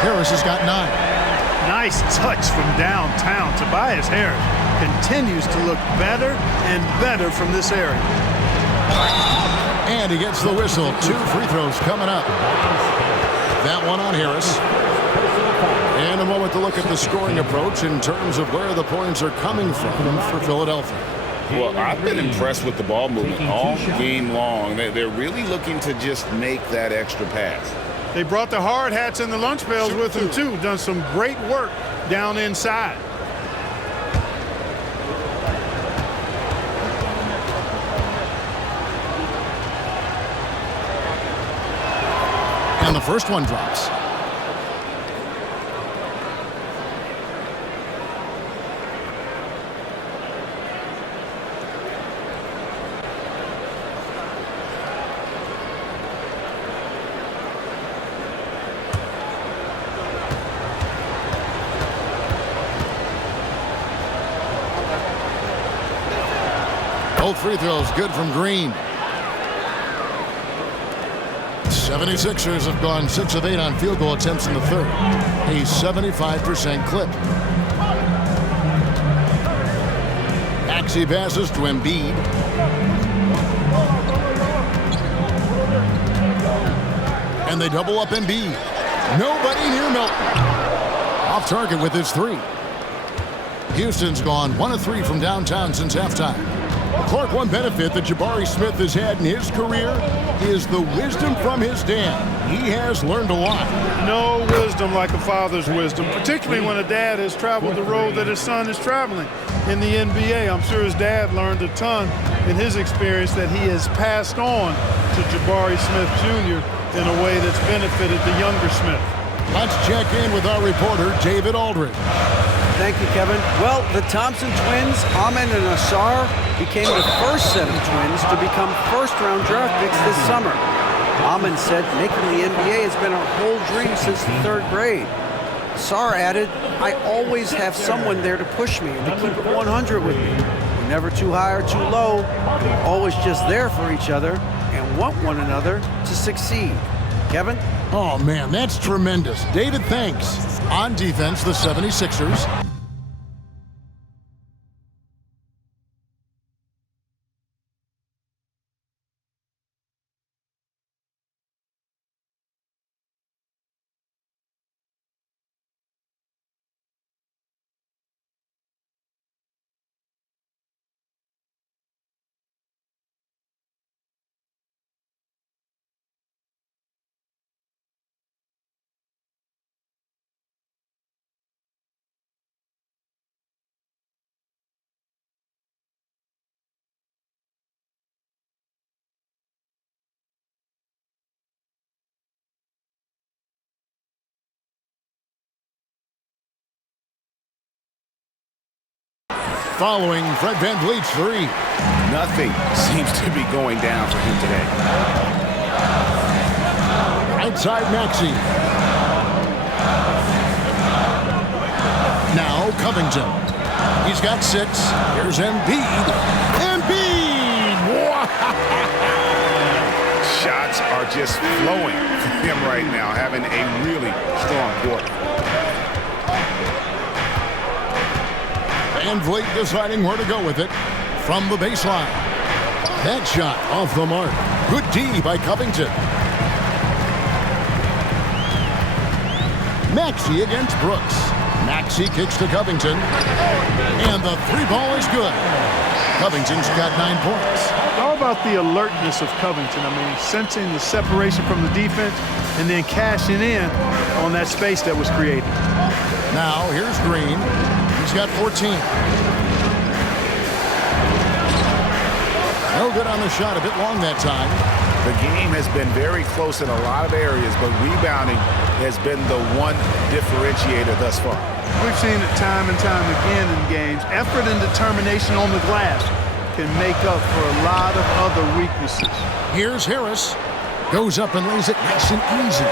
Harris has got 9. Nice touch from downtown. Tobias Harris continues to look better and better from this area. And he gets the whistle. 2 free throws coming up. That one on Harris. And a moment to look at the scoring approach in terms of where the points are coming from for Philadelphia. Well, I've been impressed with the ball movement all game long. They're really looking to just make that extra pass. They brought the hard hats and the lunch pails with them, too. Done some great work down inside. And the first one drops. Both free throws good from Green. 76ers have gone 6 of 8 on field goal attempts in the third. A 75% clip. Maxey passes to Embiid. And they double up Embiid. Nobody near Milton. Off target with his 3. Houston's gone 1 of 3 from downtown since halftime. Clark, one benefit that Jabari Smith has had in his career is the wisdom from his dad. He has learned a lot. No wisdom like a father's wisdom, particularly when a dad has traveled the road that his son is traveling in the NBA. I'm sure his dad learned a ton in his experience that he has passed on to Jabari Smith Jr. in a way that's benefited the younger Smith. Let's check in with our reporter, David Aldridge. Thank you, Kevin. Well, the Thompson twins, Amen and Ausar, became the first set of twins to become first-round draft picks this summer. Amen said making the NBA has been a whole dream since the 3rd grade. Ausar added, I always have someone there to push me and to keep it 100 with me. When never too high or too low, always just there for each other and want one another to succeed. Kevin? Oh, man, that's tremendous. David, thanks. On defense, the 76ers. Following Fred VanVleet's three. Nothing seems to be going down for him today. Right side, Maxey. Now Covington. He's got 6. Here's Embiid. Embiid! Shots are just flowing for him right now, having a really strong quarter. VanVleet deciding where to go with it from the baseline. That shot off the mark. Good D by Covington. Maxey against Brooks. Maxey kicks to Covington. And the 3 ball is good. Covington's got 9 points. How about the alertness of Covington? I mean, sensing the separation from the defense and then cashing in on that space that was created. Now here's Green. He's got 14. No good on the shot, a bit long that time. The game has been very close in a lot of areas, but rebounding has been the one differentiator thus far. We've seen it time and time again in games. Effort and determination on the glass can make up for a lot of other weaknesses. Here's Harris. Goes up and lays it nice and easy.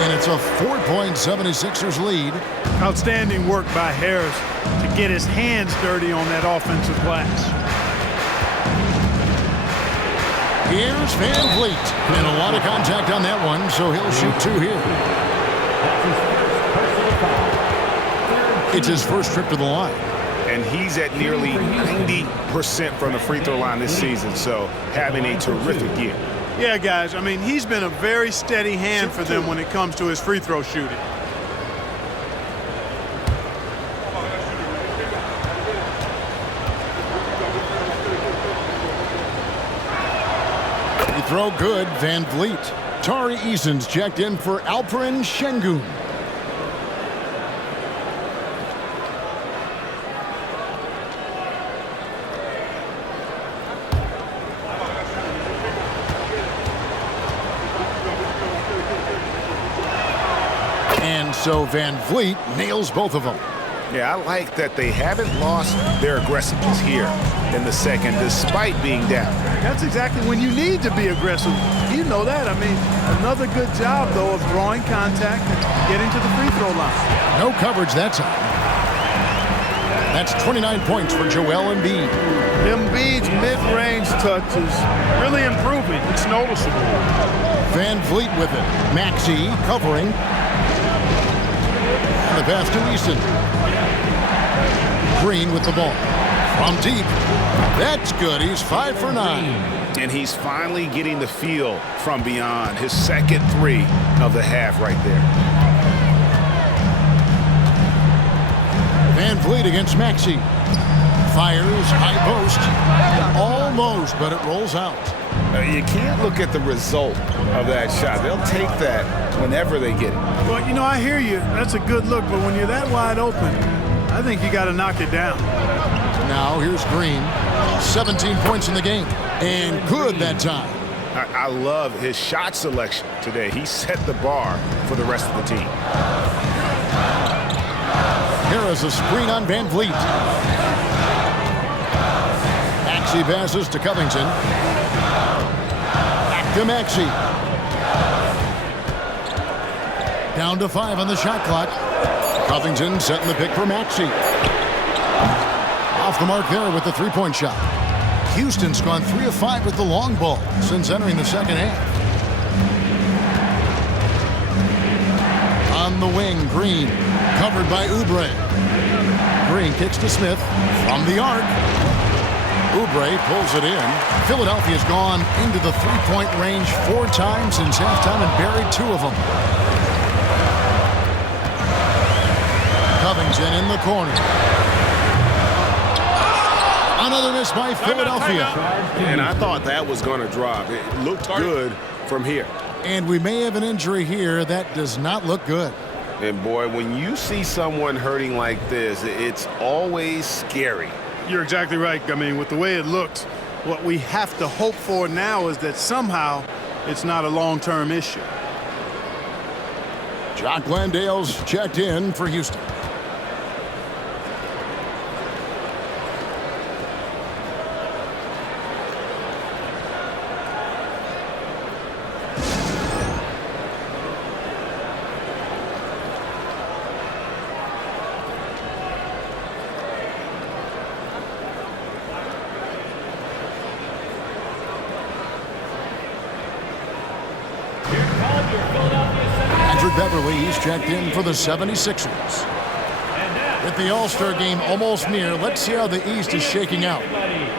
And it's a 4-point 76ers lead. Outstanding work by Harris to get his hands dirty on that offensive glass. Here's VanVleet. And a lot of contact on that one, so he'll shoot 2 here. It's his first trip to the line. And he's at nearly 90% from the free throw line this season, so having a terrific year. Yeah, guys, I mean, he's been a very steady hand for them when it comes to his free throw shooting. Free throw good, VanVleet. Tari Eason's checked in for Alperen Şengün. So VanVleet nails both of them. Yeah, I like that they haven't lost their aggressiveness here in the second, despite being down. That's exactly when you need to be aggressive. You know that. I mean, another good job, though, of drawing contact and getting to the free throw line. No coverage that time. That's 29 points for Joel Embiid. Embiid's mid-range touch is really improving. It's noticeable. VanVleet with it. Maxey covering. The pass to Easton. Green with the ball. From deep. That's good. He's 5 for 9. And he's finally getting the feel from beyond. His second 3 of the half right there. VanVleet against Maxey. Fires, high post. Almost, but it rolls out. You can't look at the result of that shot. They'll take that whenever they get it. Well, you know, I hear you. That's a good look, but when you're that wide open, I think you got to knock it down. Now here's Green. 17 points in the game. And good that time. I love his shot selection today. He set the bar for the rest of the team. Here is a screen on VanVleet. Maxey passes to Covington. Back to Maxey. Down to 5 on the shot clock. Covington setting the pick for Maxey. Off the mark there with the three-point shot. Houston's gone 3 of 5 with the long ball since entering the second half. On the wing, Green, covered by Oubre. Green kicks to Smith from the arc. Oubre pulls it in. Philadelphia's gone into the three-point range 4 times since halftime and buried 2 of them. Covington in the corner. Another miss by Philadelphia. And I thought that was going to drop. It looked good from here. And we may have an injury here. That does not look good. And boy, when you see someone hurting like this, it's always scary. You're exactly right. I mean, with the way it looks, what we have to hope for now is that somehow it's not a long-term issue. Jock Landale's checked in for Houston. Beverly, he's checked in for the 76ers. With the All-Star game almost near, let's see how the East is shaking out.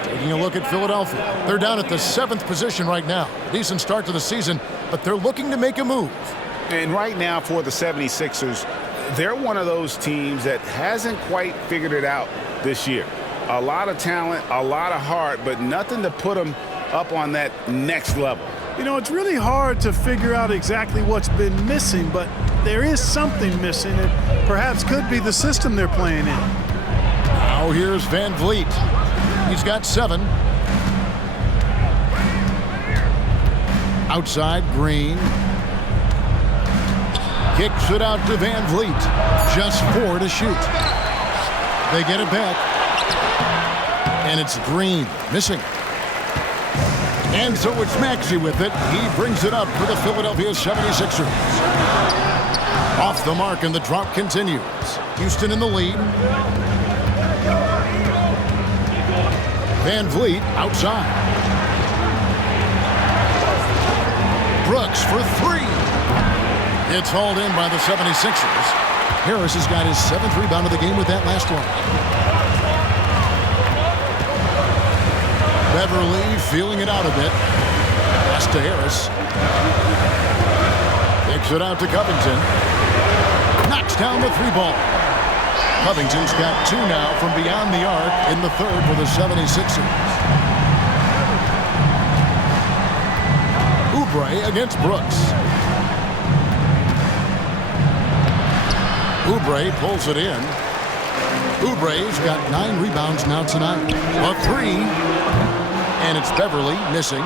Taking a look at Philadelphia. They're down at the 7th position right now. Decent start to the season, but they're looking to make a move. And right now for the 76ers, they're one of those teams that hasn't quite figured it out this year. A lot of talent, a lot of heart, but nothing to put them up on that next level. You know, it's really hard to figure out exactly what's been missing, but there is something missing. It perhaps could be the system they're playing in. Now here's Van Vliet. He's got 7. Outside, Green. Kicks it out to Van Vliet. Just 4 to shoot. They get it back. And it's Green missing. And so it's Maxey with it. He brings it up for the Philadelphia 76ers. Off the mark, and the drop continues. Houston in the lead. Van Vliet outside. Brooks for 3. It's hauled in by the 76ers. Harris has got his 7th rebound of the game with that last one. Beverly feeling it out a bit. Pass to Harris. Kicks it out to Covington. Knocks down the 3-ball. Covington's got 2 now from beyond the arc in the 3rd for the 76ers. Oubre against Brooks. Oubre pulls it in. Oubre's got 9 rebounds now tonight. A 3. And it's Beverly missing.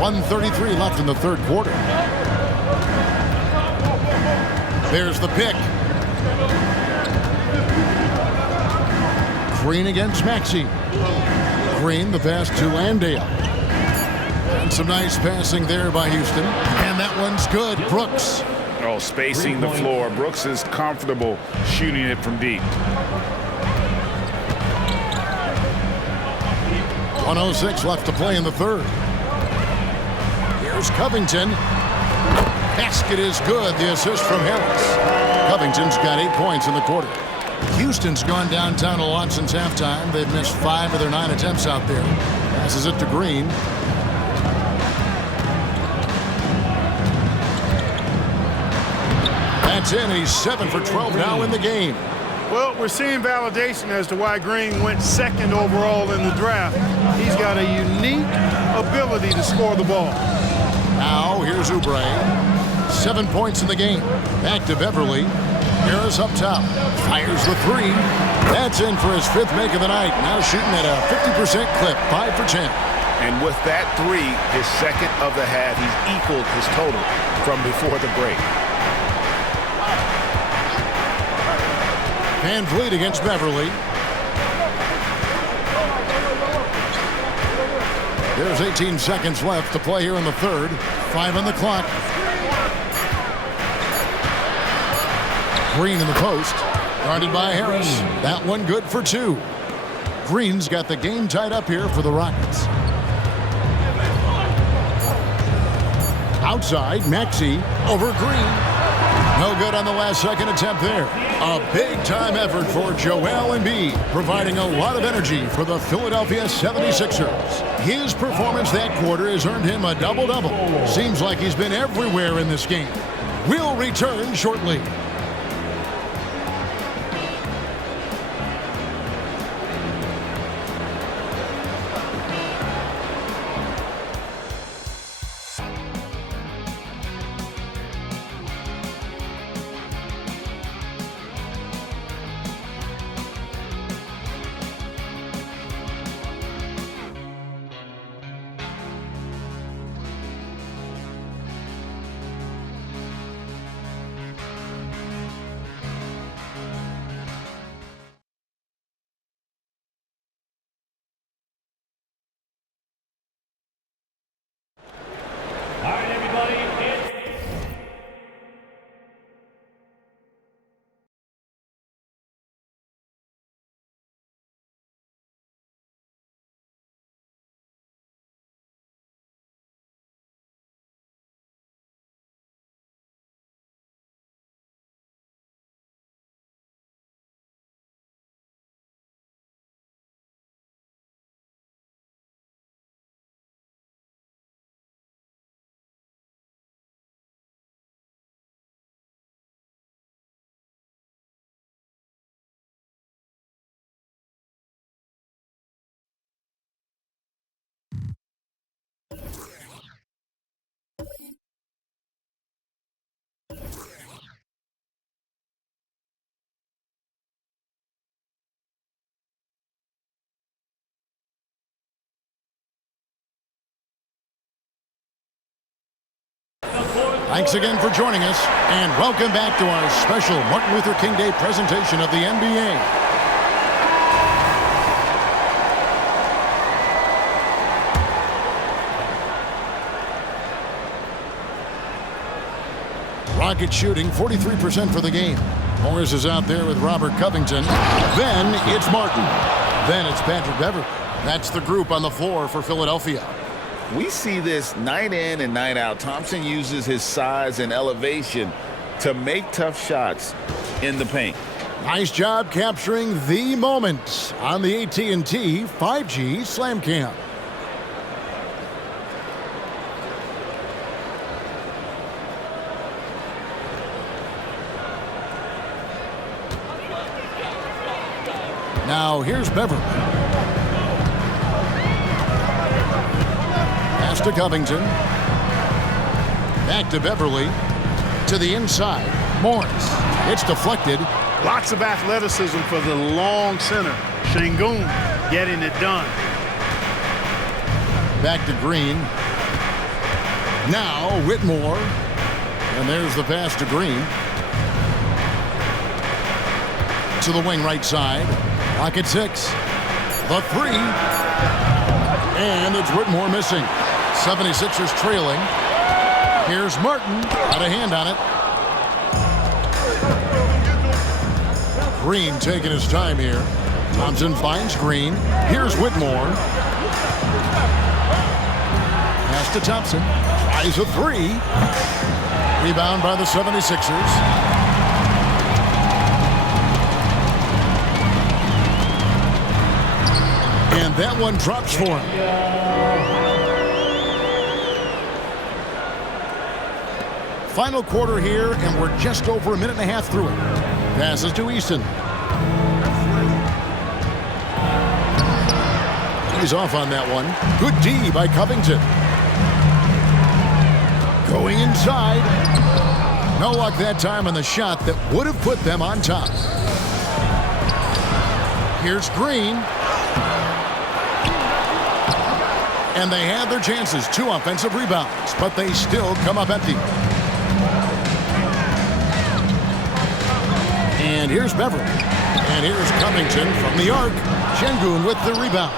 1:33 left in the 3rd quarter. There's the pick. Green against Maxey. Green, the pass to Landale. And some nice passing there by Houston. And that one's good. Brooks. Oh, spacing the floor. Brooks is comfortable shooting it from deep. 1:06 left to play in the 3rd. Here's Covington. Basket is good. The assist from Harris. Covington's got 8 points in the quarter. Houston's gone downtown a lot since halftime. They've missed 5 of their 9 attempts out there. Passes it to Green. That's in. He's 7 for 12 now in the game. Well, we're seeing validation as to why Green went 2nd overall in the draft. He's got a unique ability to score the ball. Now here's Oubre. 7 points in the game. Back to Beverly. Harris up top. Fires the 3. That's in for his 5th make of the night. Now shooting at a 50% clip. 5 for 10. And with that 3, his 2nd of the half, he's equaled his total from before the break. Van Vliet against Beverly. There's 18 seconds left to play here in the 3rd. 5 on the clock. Green in the post. Guarded by Harris. That one good for 2. Green's got the game tied up here for the Rockets. Outside, Maxey over Green. No good on the last second attempt there. A big-time effort for Joel Embiid, providing a lot of energy for the Philadelphia 76ers. His performance that quarter has earned him a double-double. Seems like he's been everywhere in this game. We'll return shortly. All right, everybody, Thanks again for joining us, and welcome back to our special Martin Luther King Day presentation of the NBA. Rockets shooting 43% for the game. Morris is out there with Robert Covington. Then it's Martin. Then it's Patrick Beverley. That's the group on the floor for Philadelphia. We see this night in and night out. Thompson uses his size and elevation to make tough shots in the paint. Nice job capturing the moment on the AT&T 5G Slam Cam. Now here's Beverley. Pass to Covington. Back to Beverley. To the inside. Morris. It's deflected. Lots of athleticism for the long center. Şengün getting it done. Back to Green. Now Whitmore. And there's the pass to Green. To the wing right side. Rocket 6. The 3. And it's Whitmore missing. 76ers trailing. Here's Martin. Got a hand on it. Green taking his time here. Thompson finds Green. Here's Whitmore. Pass to Thompson. Tries a 3. Rebound by the 76ers. And that one drops for him. Final quarter here, and we're just over a minute and a half through it. Passes to Eason. He's off on that one. Good D by Covington. Going inside. No luck that time on the shot that would have put them on top. Here's Green. And they had their chances. 2 offensive rebounds, but they still come up empty. And here's Beverley. And here's Covington from the arc. Şengün with the rebound.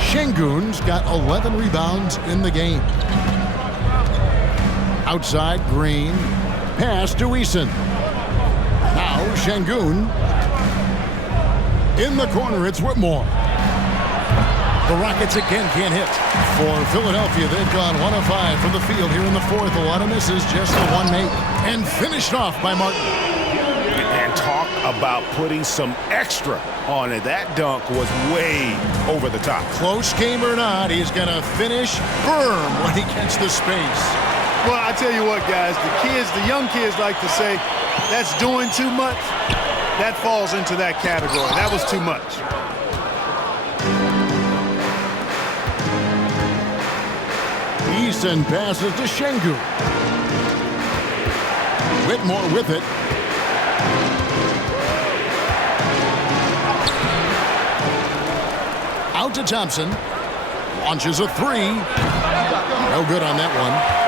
Şengün's got 11 rebounds in the game. Outside, Green. Pass to Eason. Şengün. In the corner, it's Whitmore. The Rockets again can't hit. For Philadelphia, they've gone 1 of 5 from the field here in the fourth. A lot of misses, just the one make. And finished off by Martin. And talk about putting some extra on it. That dunk was way over the top. Close game or not, he's going to finish firm when he gets the space. Well, I tell you what, guys, the young kids like to say, that's doing too much. That falls into that category. That was too much. Eason passes to Şengün. Whitmore with it. Out to Thompson. Launches a three. No good on that one.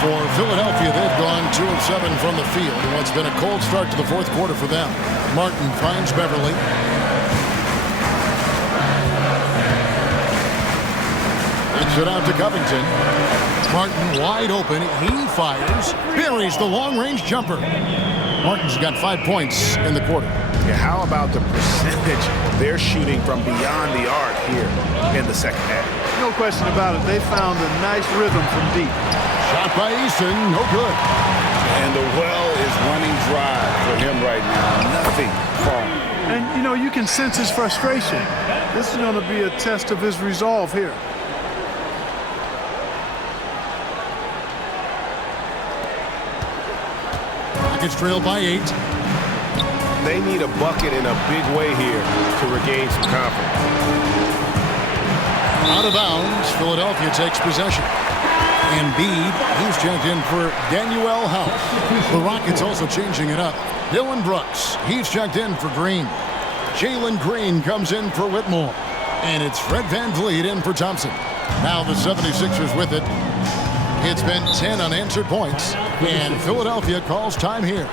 For Philadelphia, they've gone 2 of 7 from the field in what's been a cold start to the fourth quarter for them. Martin finds Beverly. Gets it out to Covington. Martin wide open. He fires. Buries the long-range jumper. Martin's got 5 points in the quarter. Yeah, how about the percentage they're shooting from beyond the arc here in the second half? No question about it. They found a nice rhythm from deep. Shot by Eason, no good. And the well is running dry for him right now. Nothing falling. And, you know, you can sense his frustration. This is going to be a test of his resolve here. Rockets trail by 8. They need a bucket in a big way here to regain some confidence. Out of bounds, Philadelphia takes possession. Embiid, he's checked in for Danuel House. The Rockets also changing it up. Dylan Brooks, he's checked in for Green. Jalen Green comes in for Whitmore. And it's Fred VanVleet in for Thompson. Now the 76ers with it. It's been 10 unanswered points. And Philadelphia calls time here.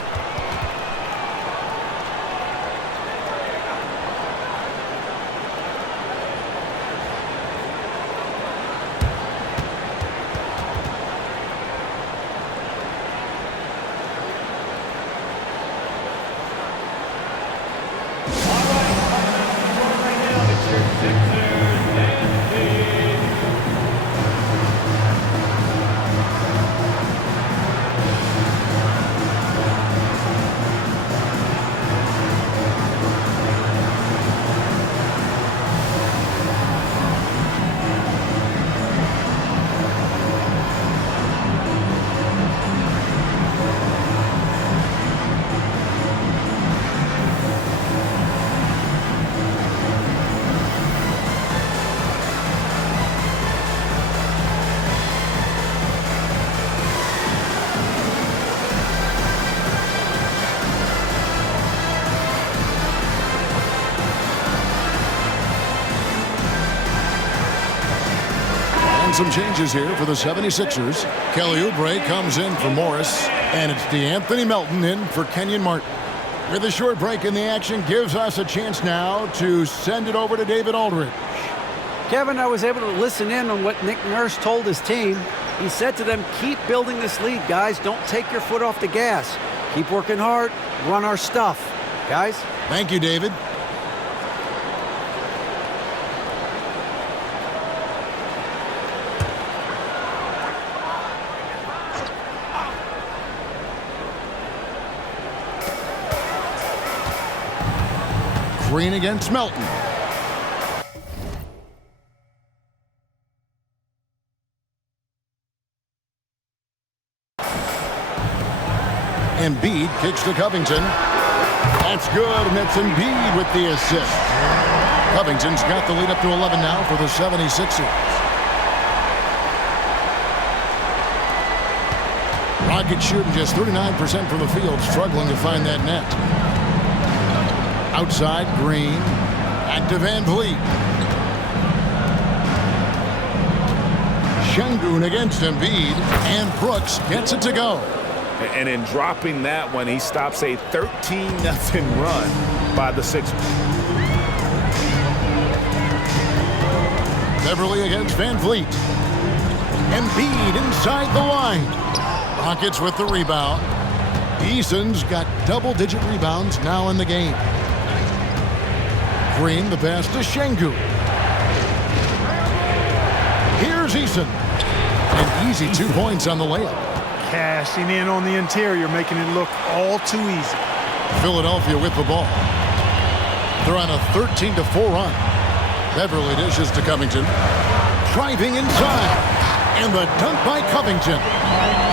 Some changes here for the 76ers. Kelly Oubre comes in for Morris, and it's DeAnthony Melton in for Kenyon Martin. With a short break in the action, gives us a chance now to send it over to David Aldridge. Kevin, I was able to listen in on what Nick Nurse told his team. He said to them, keep building this lead, guys. Don't take your foot off the gas. Keep working hard. Run our stuff. Guys? Thank you, David. Green against Melton. Embiid kicks to Covington. That's good, and it's Embiid with the assist. Covington's got the lead up to 11 now for the 76ers. Rockets shooting just 39% from the field, struggling to find that net. Outside, Green. Back to VanVleet. Şengün against Embiid. And Brooks gets it to go. And in dropping that one, he stops a 13-0 run by the Sixers. Beverly against VanVleet. Embiid inside the line. Rockets with the rebound. Eason's got double-digit rebounds now in the game. Green, the pass to Şengün. Here's Eason. An easy 2 points on the layup. Cashing in on the interior, making it look all too easy. Philadelphia with the ball. They're on a 13-4 run. Beverly dishes to Covington. Driving inside. And the dunk by Covington.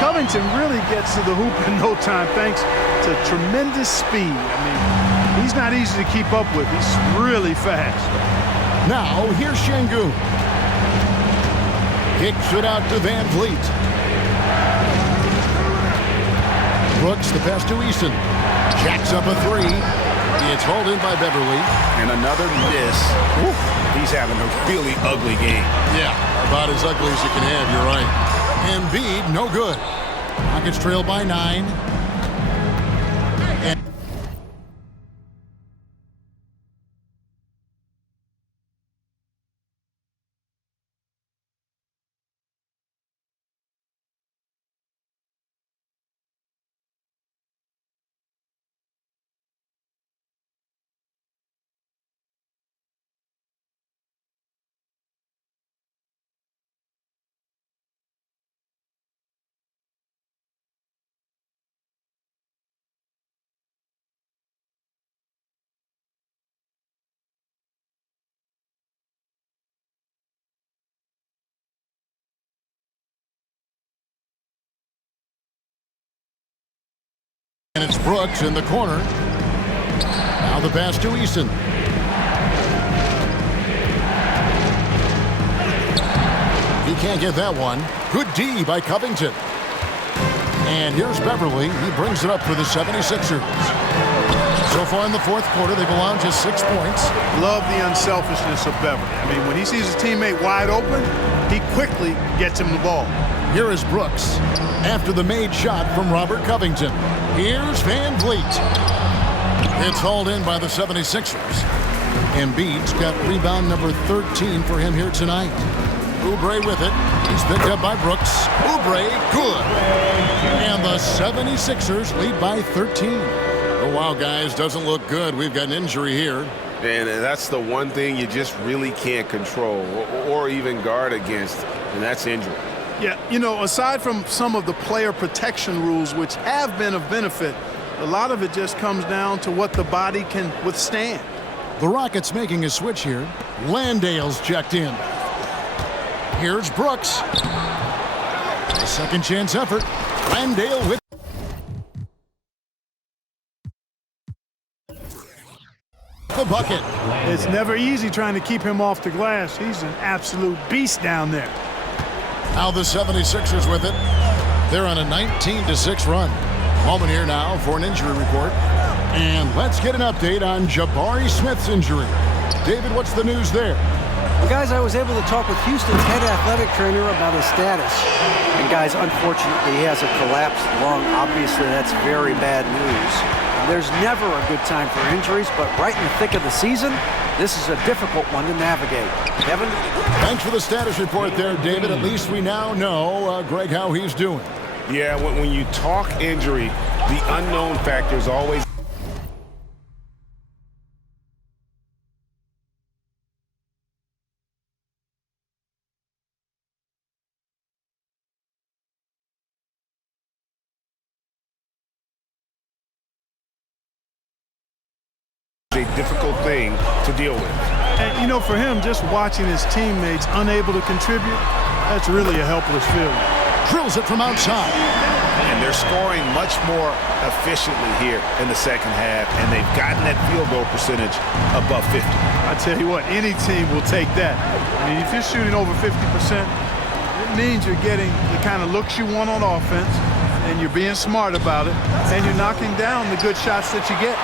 Covington really gets to the hoop in no time thanks to tremendous speed. I mean, he's not easy to keep up with. He's really fast. Now, here's Şengün. Kicks it out to Van Vliet. Brooks, the pass to Eason. Jacks up a three. It's hauled in by Beverly. And another miss. Woo. He's having a really ugly game. Yeah, about as ugly as you can have, you're right. Embiid, no good. Rockets trail by 9. And it's Brooks in the corner. Now the pass to Eason. He can't get that one. Good D by Covington. And here's Beverly. He brings it up for the 76ers. So far in the fourth quarter, they've allowed just 6 points. Love the unselfishness of Beverly. I mean, when he sees his teammate wide open, he quickly gets him the ball. Here is Brooks after the made shot from Robert Covington. Here's Van Vliet. It's hauled in by the 76ers. Embiid's got rebound number 13 for him here tonight. Oubre with it. He's picked up by Brooks. Oubre, good. And the 76ers lead by 13. Oh, wow, guys, doesn't look good. We've got an injury here. And that's the one thing you just really can't control or even guard against, and that's injury. Yeah, you know, aside from some of the player protection rules, which have been of benefit, a lot of it just comes down to what the body can withstand. The Rockets making a switch here. Landale's checked in. Here's Brooks. A second chance effort. Landale with the bucket. It's never easy trying to keep him off the glass. He's an absolute beast down there. Now the 76ers with it. They're on a 19-6 run. Moment here now for an injury report. And let's get an update on Jabari Smith's injury. David, what's the news there? Well, guys, I was able to talk with Houston's head athletic trainer about his status. And guys, unfortunately, he has a collapsed lung. Obviously, that's very bad news. There's never a good time for injuries, but right in the thick of the season, this is a difficult one to navigate. Kevin? Thanks for the status report there, David. At least we now know, Greg, how he's doing. Yeah, when you talk injury, the unknown factor is always a difficult thing to deal with. And, you know, for him, just watching his teammates unable to contribute, that's really a helpless feeling. Drills it from outside. And they're scoring much more efficiently here in the second half, and they've gotten that field goal percentage above 50. I tell you what, any team will take that. I mean, if you're shooting over 50%, it means you're getting the kind of looks you want on offense, and you're being smart about it, and you're knocking down the good shots that you get.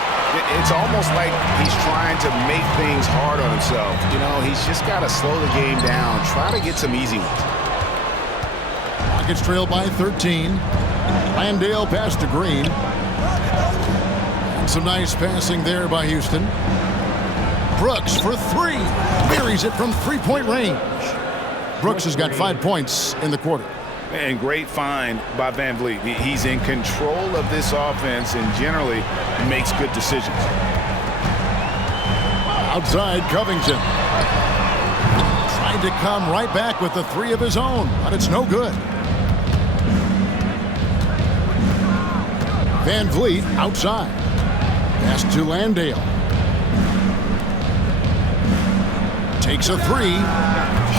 It's almost like he's trying to make things hard on himself. You know, he's just got to slow the game down, try to get some easy ones. Rockets trail by 13. Landale pass to Green. And some nice passing there by Houston. Brooks for three. Buries it from three-point range. Brooks has got 5 points in the quarter. And great find by Van Vliet. He's in control of this offense and generally makes good decisions. Outside, Covington. Trying to come right back with the three of his own, but it's no good. Van Vliet outside. Pass to Landale. Takes a three.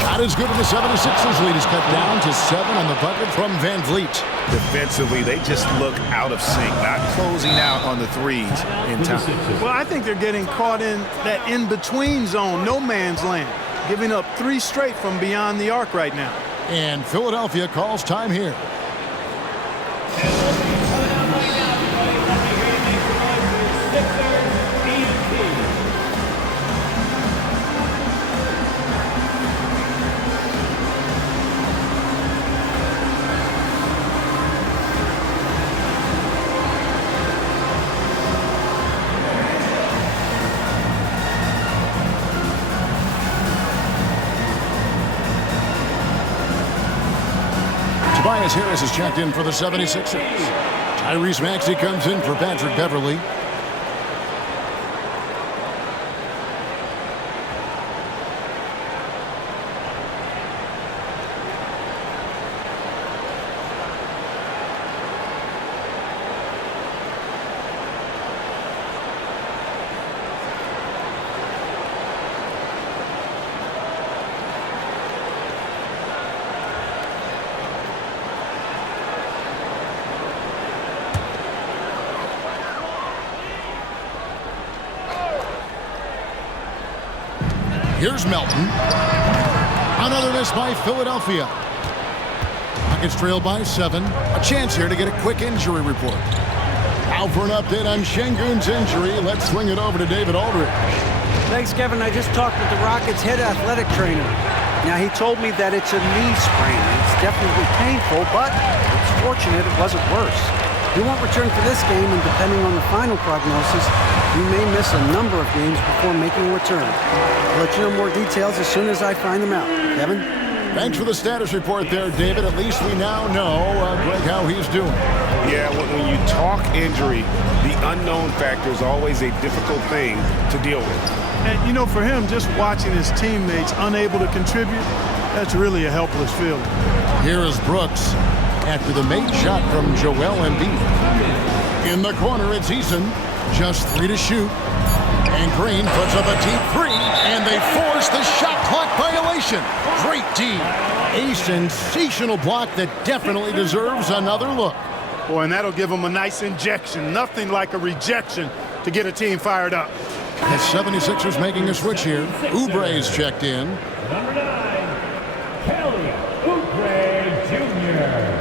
Shot is good, and the 76ers lead is cut down to 7 on the bucket from Van Vliet. Defensively, they just look out of sync, not closing out on the threes in time. Well, I think they're getting caught in that in-between zone, no man's land, giving up 3 straight from beyond the arc right now. And Philadelphia calls time here. Tobias Harris is checked in for the 76ers. Tyrese Maxey comes in for Patrick Beverley. Here's Melton. Another miss by Philadelphia. Rockets trail by 7. A chance here to get a quick injury report. Now for an update on Şengün's injury, let's swing it over to David Aldridge. Thanks, Kevin. I just talked with the Rockets' head athletic trainer. Now, he told me that it's a knee sprain. It's definitely painful, but it's fortunate it wasn't worse. He won't return for this game, and depending on the final prognosis, he may miss a number of games before making a return. I'll let you know more details as soon as I find them out. Kevin? Thanks for the status report there, David. At least we now know, Greg, how he's doing. Yeah, when you talk injury, the unknown factor is always a difficult thing to deal with. And, you know, for him, just watching his teammates unable to contribute, that's really a helpless feeling. Here is Brooks after the made shot from Joel Embiid. In the corner, it's Eason. Just 3 to shoot. And Green puts up a deep 3, and they force the shot clock violation. Great D. A sensational block that definitely deserves another look. Boy, and that'll give them a nice injection. Nothing like a rejection to get a team fired up. The 76ers making a switch here. Oubre is checked in. Number 9, Kelly Oubre Jr.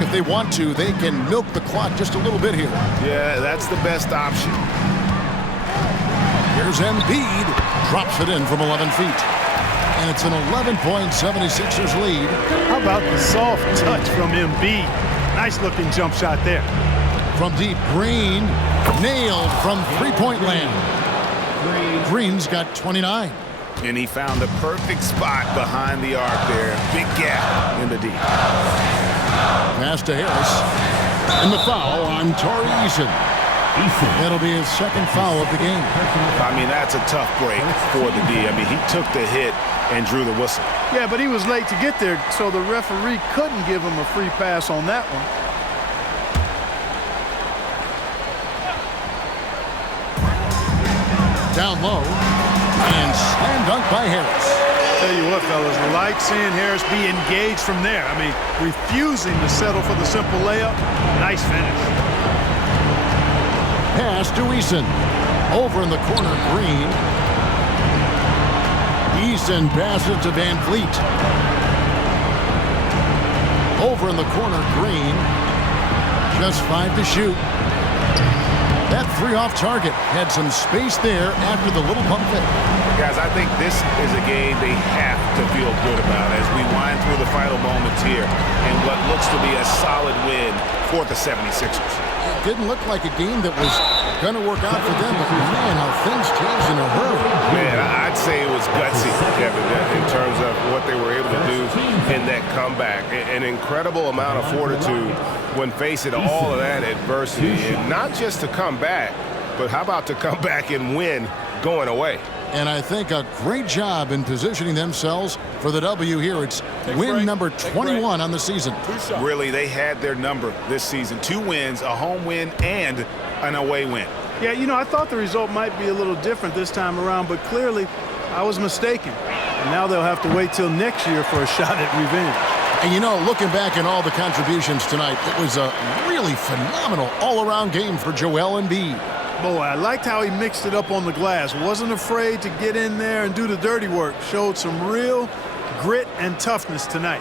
If they want to, they can milk the clock just a little bit here. Yeah, that's the best option. Here's Embiid. Drops it in from 11 feet. And it's an 11-point 76ers lead. How about the soft touch from Embiid? Nice-looking jump shot there. From deep, Green. Nailed from three-point land. Green's got 29. And he found the perfect spot behind the arc there. Big gap in the D. Pass to Harris. And the foul on Tari Eason. That'll be his second foul of the game. I mean, that's a tough break for the D. I mean, he took the hit and drew the whistle. Yeah, but he was late to get there, so the referee couldn't give him a free pass on that one. Down low. And slam dunk by Harris. Tell you what, fellas, like seeing Harris be engaged from there. I mean, refusing to settle for the simple layup. Nice finish. Pass to Eason. Over in the corner, Green. Eason passes to Van Vliet. Over in the corner, Green. Just 5 to shoot. That 3 off target had some space there after the little pump fake. Guys, I think this is a game they have to feel good about as we wind through the final moments here and what looks to be a solid win for the 76ers. It didn't look like a game that was going to work out for them, but man, how things changed in a hurry. Man, I'd say it was gutsy, Kevin, in terms of what they were able to do in that comeback. An incredible amount of fortitude when facing all of that adversity, and not just to come back, but how about to come back and win going away? And I think a great job in positioning themselves for the W here. It's win number 21 on the season. Really, they had their number this season. 2 wins, a home win, and an away win. Yeah, you know, I thought the result might be a little different this time around, but clearly I was mistaken. And now they'll have to wait till next year for a shot at revenge. And you know, looking back at all the contributions tonight, it was a really phenomenal all-around game for Joel Embiid. Boy, I liked how he mixed it up on the glass. Wasn't afraid to get in there and do the dirty work. Showed some real grit and toughness tonight.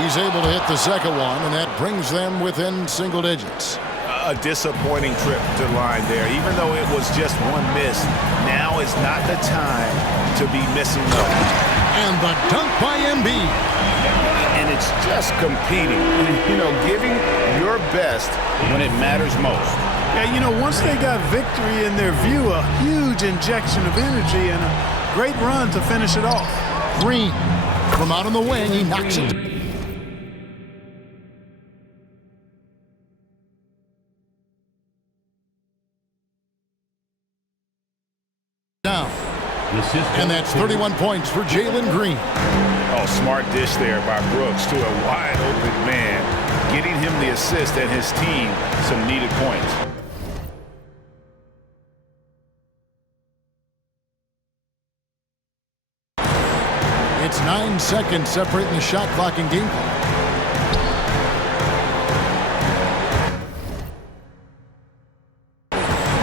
He's able to hit the second one, and that brings them within single digits. A disappointing trip to the line there. Even though it was just one miss, now is not the time to be missing those. And the dunk by Embiid. And it's just competing, you know, giving your best when it matters most. Yeah, you know, once they got victory in their view, a huge injection of energy and a great run to finish it off. Green from out on the wing, he knocks it. Down. And that's 31 points for Jalen Green. Oh, smart dish there by Brooks to a wide open man, getting him the assist and his team some needed points. It's 9 seconds separating the shot clock and game clock.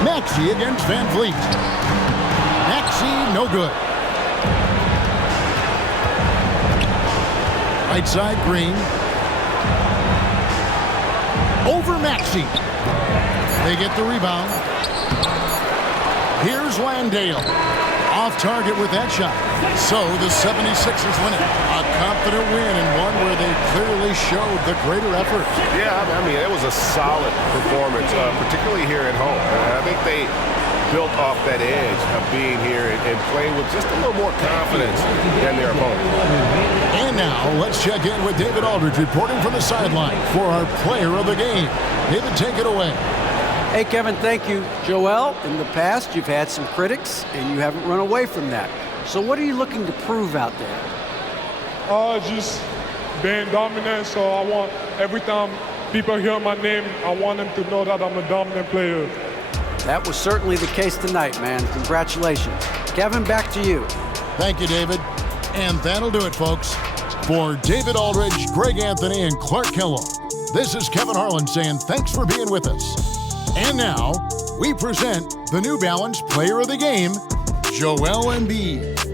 Maxey against Van Vliet. Maxey, no good. Right side, Green. Over Maxey. They get the rebound. Here's Landale. Off target with that shot. So the 76ers win it. A confident win and one where they clearly showed the greater effort. Yeah, I mean, it was a solid performance, particularly here at home. I think they built off that edge of being here and playing with just a little more confidence than their opponent. And now let's check in with David Aldridge reporting from the sideline for our player of the game. David, take it away. Hey, Kevin, thank you. Joel, in the past, you've had some critics, and you haven't run away from that. So what are you looking to prove out there? Just being dominant, so I want every time people hear my name, I want them to know that I'm a dominant player. That was certainly the case tonight, man. Congratulations. Kevin, back to you. Thank you, David. And that'll do it, folks. For David Aldridge, Greg Anthony, and Clark Kellogg, this is Kevin Harlan saying thanks for being with us. And now, we present the New Balance Player of the Game, Joel Embiid.